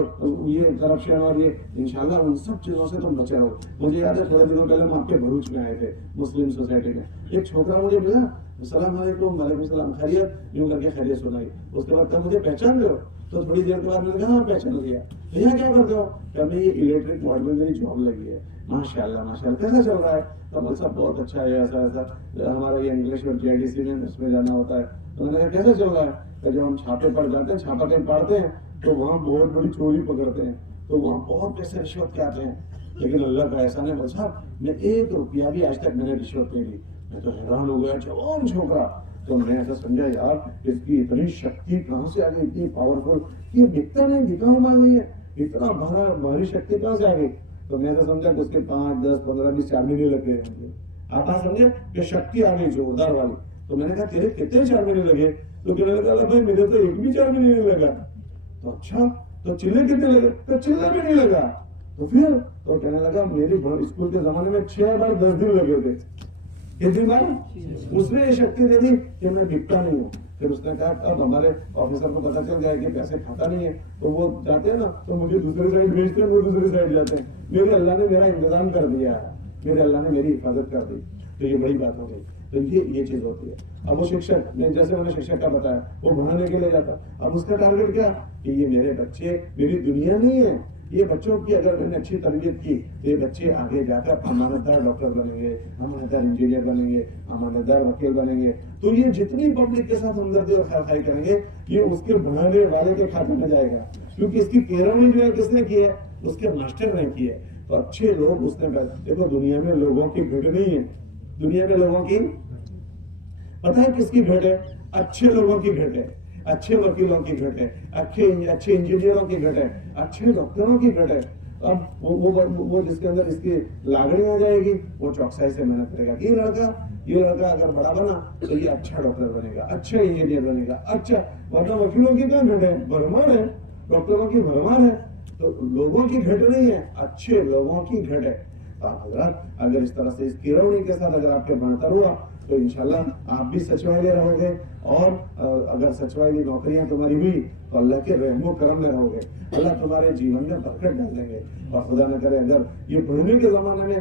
ये करप्शन और ये। इंशाल्लाह उन सब चीजों से तुम बचे रहो। मुझे याद है थोड़े दिनों पहले हम आपके भरूच में आए थे, मुस्लिम सोसाइटी में, एक छोकरा मुझे मिला, अस्सलाम वालेकुम, वालेकुम सलाम, खैरियत, यूं करके खैरियत सुनाई। उसके बाद कहा मुझे पहचान लो, तो थोड़ी देर के बाद मैंने कहा हाँ पहचान लिया। तो यहाँ क्या करते हो? क्या मैं ये इलेक्ट्रिक बोर्ड में मेरी जॉब लगी है, माशाल्लाह माशाल्लाह। कैसा चल रहा है? तो सब बहुत अच्छा है, ऐसा ऐसा हमारा ये इंग्लिश और JIDC में इसमें जाना होता है। तो मैंने कहा कैसा चल रहा है? तो जब हम छापे पर जाते हैं, छापा कहीं पढ़ते हैं, तो वहाँ बहुत बड़ी चोरी पकड़ते हैं, तो वहाँ बहुत पैसे रिश्वत के आते हैं। लेकिन अल्लाह का एहसान है, बोल साहब मैं 1 रुपया भी आज तक मैंने रिश्वत नहीं ली। मैं तो हैरान हो गया, जवान छोकरा। तो मैं ऐसा समझा यार इसकी इतनी शक्ति कहाँ से आ गई, इतनी पावरफुल, ये दिखता नहीं, दिखा हुआ नहीं है, इतना भारी शक्ति कहाँ से आ गई? तो मैं ऐसा समझा कि उसके 5, 10, 15, 20 4 महीने लग गए मुझे। आप समझे कि शक्ति आ गई जोरदार वाली। तो मैंने कहा तेरे कितने 4 महीने लगे? तो कहने लगा भाई मेरे तो 1 भी 4 महीने नहीं लगा। तो अच्छा, तो चिल्ले कितने लगे? तो चिल्ला भी नहीं लगा। तो फिर तो कहने लगा मेरी स्कूल के जमाने में 6 बार 10 दिन लगे थे। कितनी बार? उसने ये शक्ति दे दी कि मैं बिकता नहीं हूँ। फिर उसने कहा अब हमारे ऑफिसर को पता चल जाए कि पैसे खाता नहीं है, तो वो जाते हैं ना, तो मुझे दूसरी साइड भेजते हैं, वो दूसरी साइड जाते हैं। मेरे अल्लाह ने मेरा इंतजाम कर दिया है, मेरे अल्लाह ने मेरी हिफाजत कर दी। तो ये बड़ी बात हो गई। तो ये चीज होती है। अब वो शिक्षक, जैसे मैंने शिक्षक का बताया, वो बढ़ाने के लिए जाता, अब उसका टारगेट क्या कि ये मेरे बच्चे मेरी दुनिया नहीं है, ये बच्चों की अगर मैंने अच्छी तरबियत की तो ये बच्चे आगे जाकर अमानतदार डॉक्टर बनेंगे, अमानतदार इंजीनियर बनेंगे, अमानतदार वकील बनेंगे। तो ये जितनी पब्लिक के साथ हमदर्दी और खैरखाई करेंगे, ये उसके बढ़ाने वाले के खाते में जाएगा, क्योंकि इसकी पैरवी जो है किसने की है? उसके मास्टर ने की है। तो अच्छे लोग उसने, देखो दुनिया में लोगों की भेंट नहीं है, दुनिया में लोगों की पता है किसकी भेंट है? अच्छे लोगों की भेंट है, अच्छे वकीलों की भेंट है, अच्छे इंजीनियरों की भेंट है, अच्छे डॉक्टरों की भेंट है। अब वो जिसके अंदर इसकी लागणी आ जाएगी, वो चौकसाई से मेहनत करेगा। ये लड़का अगर बड़ा बना तो ये अच्छा डॉक्टर बनेगा, अच्छा इंजीनियर बनेगा, अच्छा। वरना वकीलों की क्या भेंट है? भरमार है, डॉक्टरों की भरमार है। तो लोगों की भेंट नहीं है, अच्छे लोगों की भेंट है। अगर इस तरह से इस किरौनी के साथ अगर आपके बढ़तर हुआ तो इंशाल्लाह आप भी सचवाले रहोगे, اور अगर सचवाई नौकरियां तुम्हारी हुई तो अल्लाह के रहमो करम में रहोगे, अल्लाह तुम्हारे जीवन में बरकत डाल देंगे। और खुदा न करे अगर ये पढ़ने के जमाने में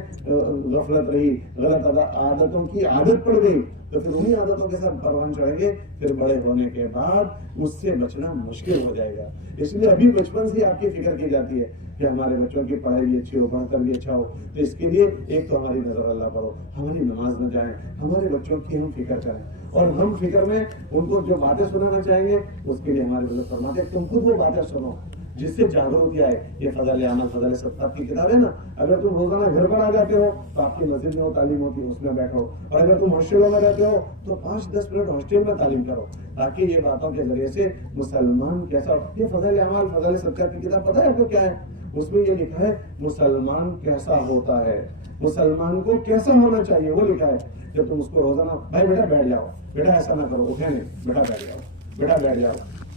गफलत रही, गलत आदतों की आदत पड़ गई, तो फिर उन्हीं आदतों के साथ परवान चढ़ेंगे, फिर बड़े होने के बाद उससे बचना मुश्किल हो जाएगा। इसलिए अभी बचपन से आपकी फिक्र की जाती है कि हमारे बच्चों की पढ़ाई भी अच्छी हो, पढ़कर भी अच्छा हो। तो इसके लिए एक तो हमारी नजर अल्लाह पर हो, हमारी नमाज न जाए, हमारे बच्चों की हम फिक्र करें, और हम फिक्र में उनको जो बातें सुनाना चाहेंगे उसके लिए हमारे बुजुर्ग फरमाते तुम खुद वो बातें सुनो जिससे जागरूकता आए। ये फज़ल अमल फज़ल सत्ताब की किताब है ना, अगर तुम रोजाना घर पर आ जाते हो तो आपकी मस्जिद में वो तालीम होती है, उसमें बैठो, और अगर तुम हॉस्टलों में रहते हो तो 5-10 मिनट हॉस्टल में तालीम करो, ताकि ये बातों के जरिए से मुसलमान कैसा। ये फज़ल अमल फज़ल सत्ताब की किताब पता है आपको क्या है? उसमें ये लिखा है मुसलमान कैसा होता है, मुसलमान को कैसा होना चाहिए वो लिखा है। जब तुम उसको रोजाना भाई बेटा बैठ जाओ, बेटा ऐसा ना करो, उठे नहीं, बेटा बैठ जाओ, बेटा बैठ जाओ,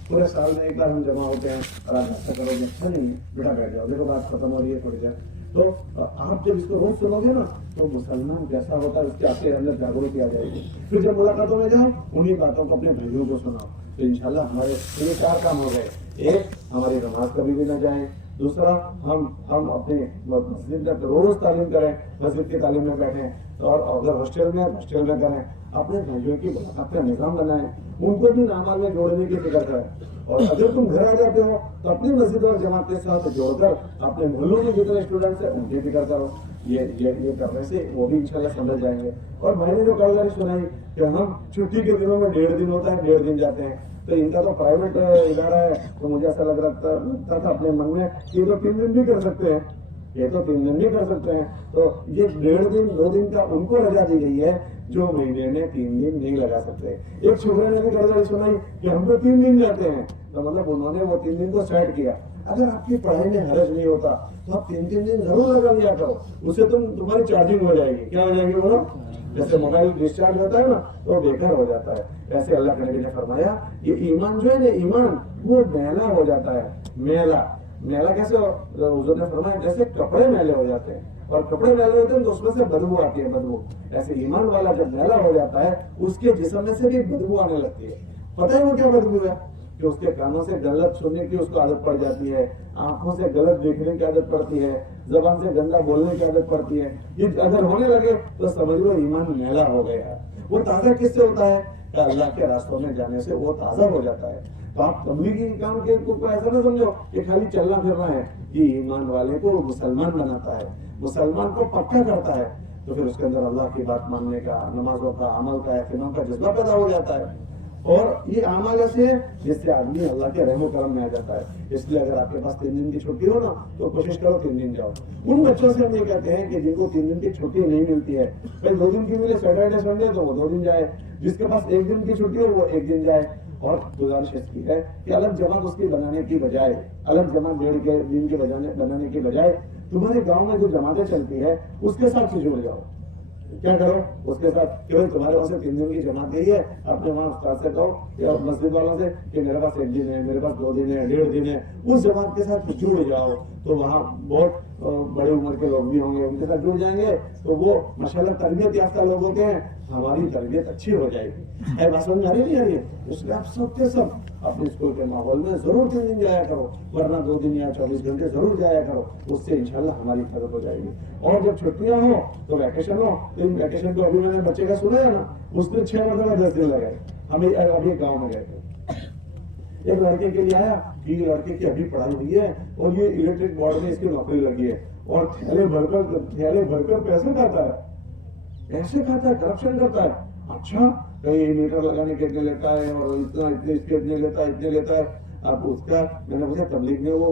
पूरे साल में एक बार हम जमा होते हैं और आप ऐसा करोगे, अच्छा नहीं है, बेटा बैठ जाओ, देखो बात खत्म हो रही है थोड़ी देर। तो आप जब इसको रोज सुनोगे ना तो मुसलमान कैसा होता है उसके आपके अंदर जागरूकता आ जाएगी। फिर जब मुलाकातों में जाओ उन्हीं बातों को अपने भाइयों को सुनाओ, तो इंशाल्लाह हमारे ये 4 काम हो गए। एक, हमारी नमाज कभी भी न जाए, दूसरा हम अपने मस्जिद में रोज तालीम करें, मस्जिद की तालीम में बैठें, और अगर हॉस्टल में करें, अपने भाइयों की मुलाकात का निज़ाम बनाएं, उनको भी नामाल में जोड़ने की फिक्र करें। और अगर तुम घर आ जाते हो तो अपनी मस्जिद और जमात के साथ जोड़कर अपने मोहल्लों में जितने स्टूडेंट्स हैं उनकी फिक्र करो। ये करने से वो भी इंशाल्लाह समझ जाएंगे। और मैंने जो कल सुनाई कि हम छुट्टी के दिनों में 1.5 दिन होता है, 1.5 दिन जाते हैं, तो इनका तो प्राइवेट इदारा है, तो मुझे ऐसा लगता था अपने मन में ये तो 3 दिन भी कर सकते हैं, ये तो 3 दिन भी कर सकते हैं। तो ये 1.5 दिन 2 दिन का उनको रजा दी गई है जो महीने में 3 दिन नहीं लगा सकते। एक छोकरे ने भी कल सुनाई कि हम तो 3 दिन जाते हैं, तो मतलब उन्होंने वो 3 दिन को सेट किया। अगर आपकी पढ़ाई में हरज नहीं होता तो आप 3-3 दिन जरूर लगा लिया करो, उससे तुम्हारी चार्जिंग हो जाएगी। क्या हो जाएगी बोलो? जैसे मोबाइल डिस्चार्ज होता है ना तो बेकार हो जाता है, ऐसे अल्लाह के नबी ने फरमाया ये ईमान जो है ना, ईमान वो मैला हो जाता है। मैला कैसे? हुजूर ने फरमाया जैसे कपड़े मैले हो जाते हैं, और कपड़े मैले होते हैं तो उसमें से बदबू आती है, बदबू। ऐसे ईमान वाला जब मैला हो जाता है उसके जिस्म में से भी बदबू आने लगती है। पता है वो क्या बदबू है? कि उसके कानों से गलत सुनने की उसको आदत पड़ जाती है, आंखों से गलत देखने की आदत पड़ती है, जबान से गंदा बोलने की आदत पड़ती है। ये अगर होने लगे तो समझ लो ईमान मैला हो गया। वो ताजा किससे होता है? अल्लाह के रास्तों में जाने से वो ताजा हो जाता है। तो आप तबलीगी काम के को ऐसा ना समझो कि खाली चलना फिरना है। ये ईमान वाले को मुसलमान बनाता है, मुसलमान को पक्का करता है। तो फिर उसके अंदर अल्लाह की बात मानने का, नमाजों का, अमल का, एहतिमाम का जज्बा पैदा हो जाता है। और ये अमाल ऐसे है जिससे आदमी अल्लाह के रहमो करम में आ जाता है। इसलिए अगर आपके पास 3 दिन की छुट्टी हो ना तो कोशिश करो 3 दिन जाओ। उन बच्चों से हम ये कहते हैं कि जिनको 3 दिन की छुट्टी नहीं मिलती है, भाई 2 दिन की मिले सैटरडे संडे तो वो 2 दिन जाए, जिसके पास 1 दिन की छुट्टी हो वो 1 दिन जाए। और गुजारिश इसकी है कि अलग जमात उसकी बनाने की बजाय, अलग जमात 1.5 दिन के बनाने की बजाय तुम्हारे गाँव में जो जमातें चलती है उसके साथ जुड़ जाओ। क्या करो उसके साथ कि भाई तुम्हारे पास 3 दिन की जमात गई है, अपने वहां उस्ताद से कहो या मस्जिद वालों से कि मेरे पास 1 दिन है, मेरे पास 2 दिन है, 1.5 दिन है, उस जमात के साथ जुड़ जाओ। तो वहाँ बहुत बड़ी उम्र के लोग भी होंगे, उनके साथ जुड़ जाएंगे तो वो माशाल्लाह तरबियत याफ्ता लोग होते हैं, हमारी तरबियत अच्छी हो जाएगी। है बात समझ आ रही नहीं आ रही है? उसमें आप सब के सब अपने स्कूल के माहौल में जरूर 3 दिन जाया करो, वरना 2 दिन या 24 घंटे जरूर जाया करो, उससे इंशाल्लाह हमारी मदद हो जाएगी। और जब छुट्टियां हो तो वैकेशन हो, तो इन वैकेशन को अभी मैंने बच्चे का सुना है ना, उसने 6 महीने 10 दिन लगाए। हमें अभी गाँव में गए थे, एक लड़के के लिए आया कि लड़के की अभी पढ़ाई हुई है और ये इलेक्ट्रिक बोर्ड में इसकी नौकरी लगी है, और थैले भरकर पैसे खाता है, करप्शन करता है। अच्छा, कहीं मीटर लगाने के इतने लेता है और इतने इसके इतने लेता है। अब उसका मैंने पूछा तबलीग में वो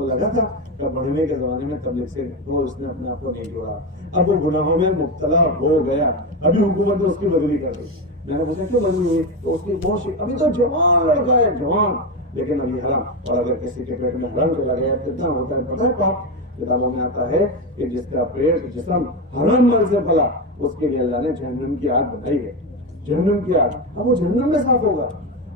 लगा था, तब बढ़ने के जमाने में तबलीग से वो उसने अपने आप को नहीं जोड़ा, अब वो गुनाहों में मुब्तला हो गया। अभी हुकूमत ने उसकी बदली कर दी। मैंने पूछा क्यों बदली हुई? तो उसकी बहुत, अभी तो जवान लड़का है, जवान, लेकिन अभी हराम। और अगर किसी के पेट में हराम चला गया कितना होता है पता है पाप? किताबों में आता है कि जिसका पेट जिस्म हराम माल से फला उसके लिए अल्लाह ने जहन्नम की आग बनाई है, जहन्नम की आग। अब वो जहन्नम में साफ होगा।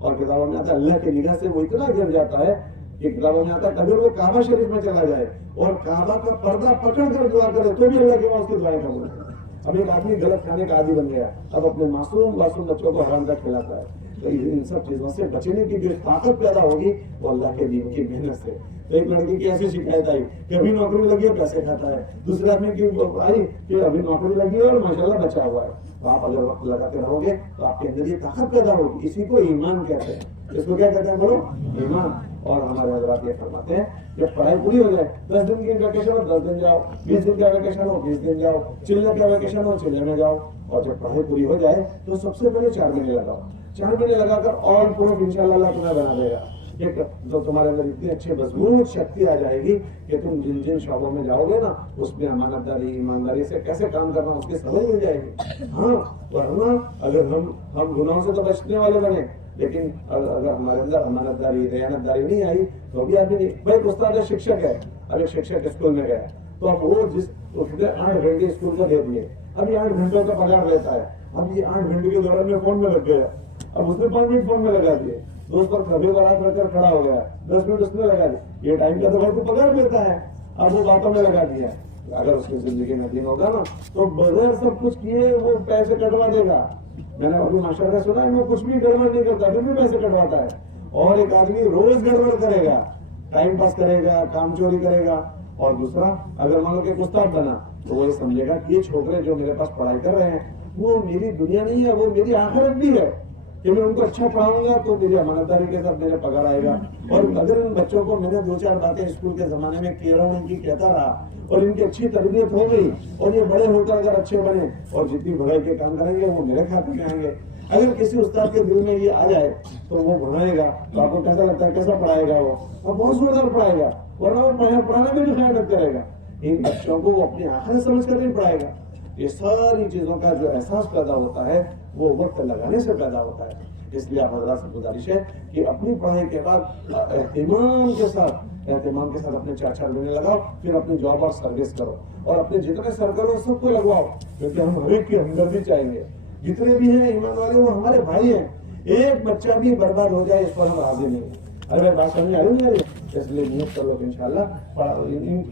और किताबों में आता है अल्लाह की निगाह से वो इतना गिर जाता है कि किताबों में आता है अगर वो काबा शरीफ में चला जाए और काबा का पर्दा पकड़ कर दुआ करे तो भी अल्लाह के वहां उसकी दुआएं कबूल होती है। अब एक आदमी गलत खाने का आदी बन गया, अब अपने मासूम बच्चों को हराम का खिलाता है। तो इन सब चीजों से बचने की जो ताकत पैदा होगी वो अल्लाह के दीन की मेहनत से। तो एक लड़की की ऐसी शिकायत आई कि अभी नौकरी लगी है, पैसे खाता है। दूसरे आदमी की आई कि अभी नौकरी लगी है और माशाल्लाह बचा हुआ है। तो आप अगर वक्त लगाते रहोगे तो आपके अंदर ये ताकत पैदा होगी। इसी को ईमान कहते हैं। इसको क्या कहते हैं बोलो? ईमान। और हमारे हजरात ये फरमाते हैं जब पढ़ाई पूरी हो जाए, 10 दिन की वैकेशन हो 10 दिन जाओ, 20 दिन का वैकेशन हो 20 दिन जाओ, चिल्ले का वैकेशन हो चिल्ले में जाओ। और जब पढ़ाई पूरी हो जाए तो सबसे पहले 4 महीने लगाओ। 4 महीने लगाकर और प्रूफ इंशाल्लाह अल्लाह तुम्हें बना देगा। एक तो तुम्हारे अंदर इतनी अच्छी मजबूत शक्ति आ जाएगी कि तुम जिन जिन शोबों में जाओगे ना उसमें अमानतदारी ईमानदारी से कैसे काम करना उसकी समझ मिल जाएगी। हाँ, वरना अगर हम गुनाहों से तो बचने वाले बने, लेकिन अगर हमारे अंदर अमानतदारी दयानतदारी नहीं आई तो भी आदमी नहीं। भाई उस्ताद शिक्षक है, अब एक शिक्षक स्कूल में गया तो अब वो उसने 8 घंटे स्कूल को दे दिए, अब ये 8 घंटों का पगार लेता है। अब ये 8 घंटे के दौरान में फोन में लग गया, अब उसने 5 मिनट फोन में लगा दिए, दोस्त पर कभी बारात रखकर खड़ा हो गया, 10 मिनट उसने लगा दिए। ये टाइम का तो भाई को पगार मिलता है, अब वो बातों में लगा दिया। अगर उसकी जिंदगी में दिन होगा ना तो बगैर सब कुछ किए वो पैसे कटवा देगा। मैंने अभी माशाल्लाह सुना है वो कुछ भी गड़बड़ नहीं करता फिर भी पैसे कटवाता है। और एक आदमी रोज गड़बड़ करेगा, टाइम पास करेगा, काम चोरी करेगा। और दूसरा अगर मान लो कि उस्ताद बना तो वो ये समझेगा कि ये छोकरे जो मेरे पास पढ़ाई कर रहे हैं वो मेरी दुनिया नहीं है, वो मेरी आखिरत भी है कि मैं उनको अच्छा पढ़ाऊंगा तो मेरी अमानतदारी के साथ मेरे पगार आएगा। और अगर इन बच्चों को मैंने 2-4 बातें स्कूल के जमाने में किए रहा हूँ, इनकी कहता रहा और इनकी अच्छी तरबियत हो गई और ये बड़े होकर अगर अच्छे बने और जितनी भलाई के काम करेंगे वो मेरे खाते में आएंगे। अगर किसी उस्ताद के दिल में ये आ जाए तो वो बढ़ाएगा तो आपको कैसा लगता है कैसा पढ़ाएगा वो बहुत जोरदार पढ़ाएगा, वरना वो पढ़ाने में भी खयानत करेगा। इन बच्चों को वो अपनी आखिरत समझ कर नहीं पढ़ाएगा। ये सारी चीजों का जो एहसास पैदा होता है वो वक्त लगाने से पैदा होता है। इसलिए आप हजरात से गुजारिश है कि अपनी पढ़ाई के बाद एहतिमाम के साथ अपने 4-4 महीने लगाओ, फिर अपनी जॉब और सर्विस करो और अपने जितने सर्कल हो सबको लगवाओ, क्योंकि हम हर एक की हमदर्दी चाहेंगे। जितने भी हैं ईमान वाले वो हमारे भाई हैं। एक बच्चा भी बर्बाद हो जाए इस पर हम राजी नहीं है। अरे बात समझ आ रही नहीं आ रही? इसलिए नियत कर लो इंशाल्लाह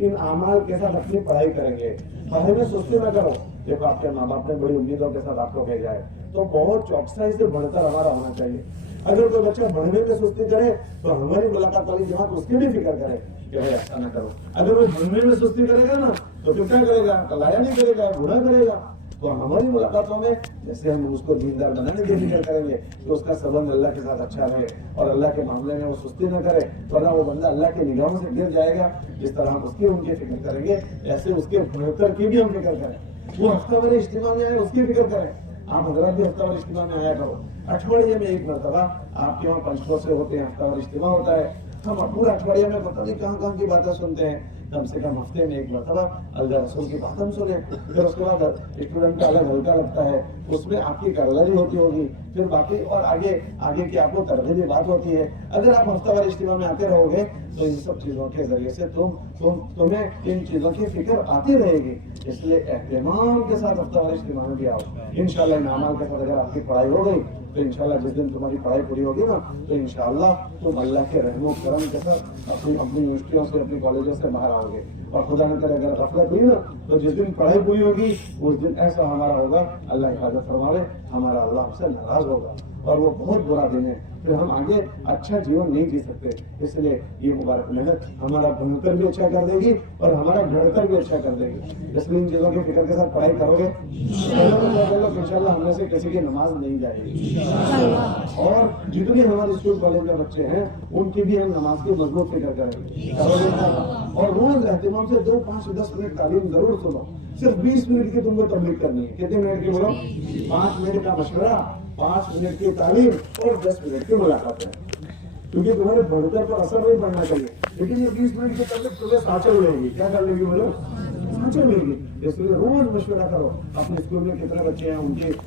इन अमाल के साथ अपनी पढ़ाई करेंगे। पढ़ाई में सुस्ती न करो। देखो आपके माँ बाप ने बड़ी उम्मीदों के साथ आपको भेजा है तो बहुत चौकसाई से बढ़कर हमारा होना चाहिए। अगर कोई बच्चा बढ़ने में सुस्ती करे तो हमारी मुलाकात वाली जमात उसकी भी फिक्र करे कि भाई ऐसा ना करो। अगर वो बढ़ने में सुस्ती करेगा ना तो फिर क्या करेगा? कलाया नहीं करेगा, बुरा करेगा। तो हमारी मुलाकातों में जैसे हम उसको दीनदार बनाने की फिक्र करेंगे तो उसका संबंध अल्लाह के साथ अच्छा रहे और अल्लाह के मामले में वो सुस्ती न करे, वरना वो बंदा अल्लाह की निगाहों से गिर जाएगा। जिस तरह हम उसकी उनकी फिक्र करेंगे ऐसे उसके बेहतर की भी हम फिक्र करें। वो हफ्तावारी इज्तिमा में आए उसकी फिक्र करें। आप हजरात भी हफ्तावारी इज्तिमा में आया करो। अठवाडिये में एक मरतबा आपके वहाँ पंचकों से होते हैं, हफ्तावारी इज्तिमा होता है। हम पूरा अठवाडिये में पता नहीं कहाँ की बातें सुनते हैं। कम से कम हफ्ते में एक मरतबा अल्लाह रसूल की बात हम सुने। फिर उसके बाद स्टूडेंट का अलग हल्का लगता है, उसमें आपकी करलरी होती होगी, फिर बाकी और आगे की आपको तरगीबी बात होती है। अगर आप हफ्तावार इज्तिमा में आते रहोगे तो इन सब चीजों के जरिए से तुम्हें इन चीजों की फिक्र आती रहेगी। इसलिए एहतिमाम के साथ हफ्तावार इज्तिमा में भी आओ। इंशाल्लाह इन अमाल के साथ अगर आपकी पढ़ाई हो गई तो इंशाल्लाह जिस दिन तुम्हारी पढ़ाई पूरी होगी ना तो इंशाल्लाह तुम अल्लाह के रहमो करम के साथ अपनी यूनिवर्सिटियों से अपनी कॉलेजों से बाहर आओगे। और खुदा न करे अगर गफलत हुई ना तो जिस दिन पढ़ाई पूरी होगी उस दिन ऐसा हमारा होगा, अल्लाह हिफाजत फरमावे, हमारा अल्लाह हमसे नाराज होगा और वो बहुत बुरा दिन है। फिर हम आगे अच्छा जीवन नहीं जी सकते। इसलिए ये मुबारक मेहनत हमारा बनकर भी अच्छा कर देगी और हमारा घड़तर भी अच्छा कर देगी। इसलिए इन चीजों की फिक्र के साथ पढ़ाई करोगे इंशाल्लाह हमें से किसी की नमाज नहीं जाएगी। और जितने हमारे स्कूल कॉलेज में बच्चे हैं उनकी भी हम नमाज की मजबूत फिक्र करेंगे। और रोज एहतिमाम से 2, 5, 10 मिनट तालीम जरूर सुनो। सिर्फ 20 मिनट की तुमको तबलीग करनी है। कितने मिनट की बोलो? 5 मिनट का मशवरा, 5 मिनट की तालीम और 10 मिनट की मुलाकात है। क्योंकि तुम्हारे बढ़कर पर असर नहीं पड़ना चाहिए, लेकिन ये 20 मिनट की तबलीग तुम्हें साँचल रहेगी। क्या कर लेगी बोलो? साँचल रहेगी। इसलिए रोज मशवरा करो अपने स्कूल में कितने बच्चे हैं,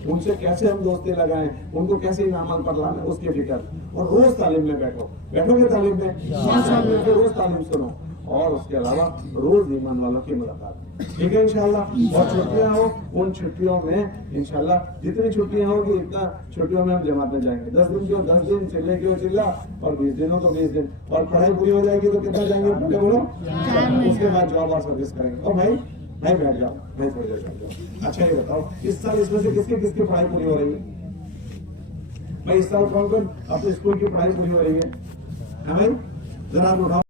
उनसे कैसे हम दोस्ती लगाएं, उनको कैसे इनाम पर लाना उसकी फिक्र। और रोज तालीम में बैठोगे तालीम में 5 मिनट की रोज तालीम सुनो और उसके अलावा रोज ईमान वालों की मुलाकात। ठीक है इंशाल्लाह। और छुट्टियां हो उन छुट्टियों में इंशाल्लाह जितनी छुट्टियां होगी इतना छुट्टियों में हम जमात में जाएंगे। 10 दिन की हो 10 दिन, चिल्ले की हो चिल्ला और 20 दिन हो तो 20 दिन। और पढ़ाई पूरी हो जाएगी तो कितना जाएंगे बोलो? उसके बाद जॉब और सर्विस करेंगे। और भाई बैठ जाओ, भाई थोड़ी देर बैठ जाओ। अच्छा ये बताओ इस साल इसमें से किसकी पढ़ाई पूरी हो रही है? भाई इस साल कौन कौन अपने स्कूल की पढ़ाई पूरी हो रही है भाई? जरा हाथ उठाओ।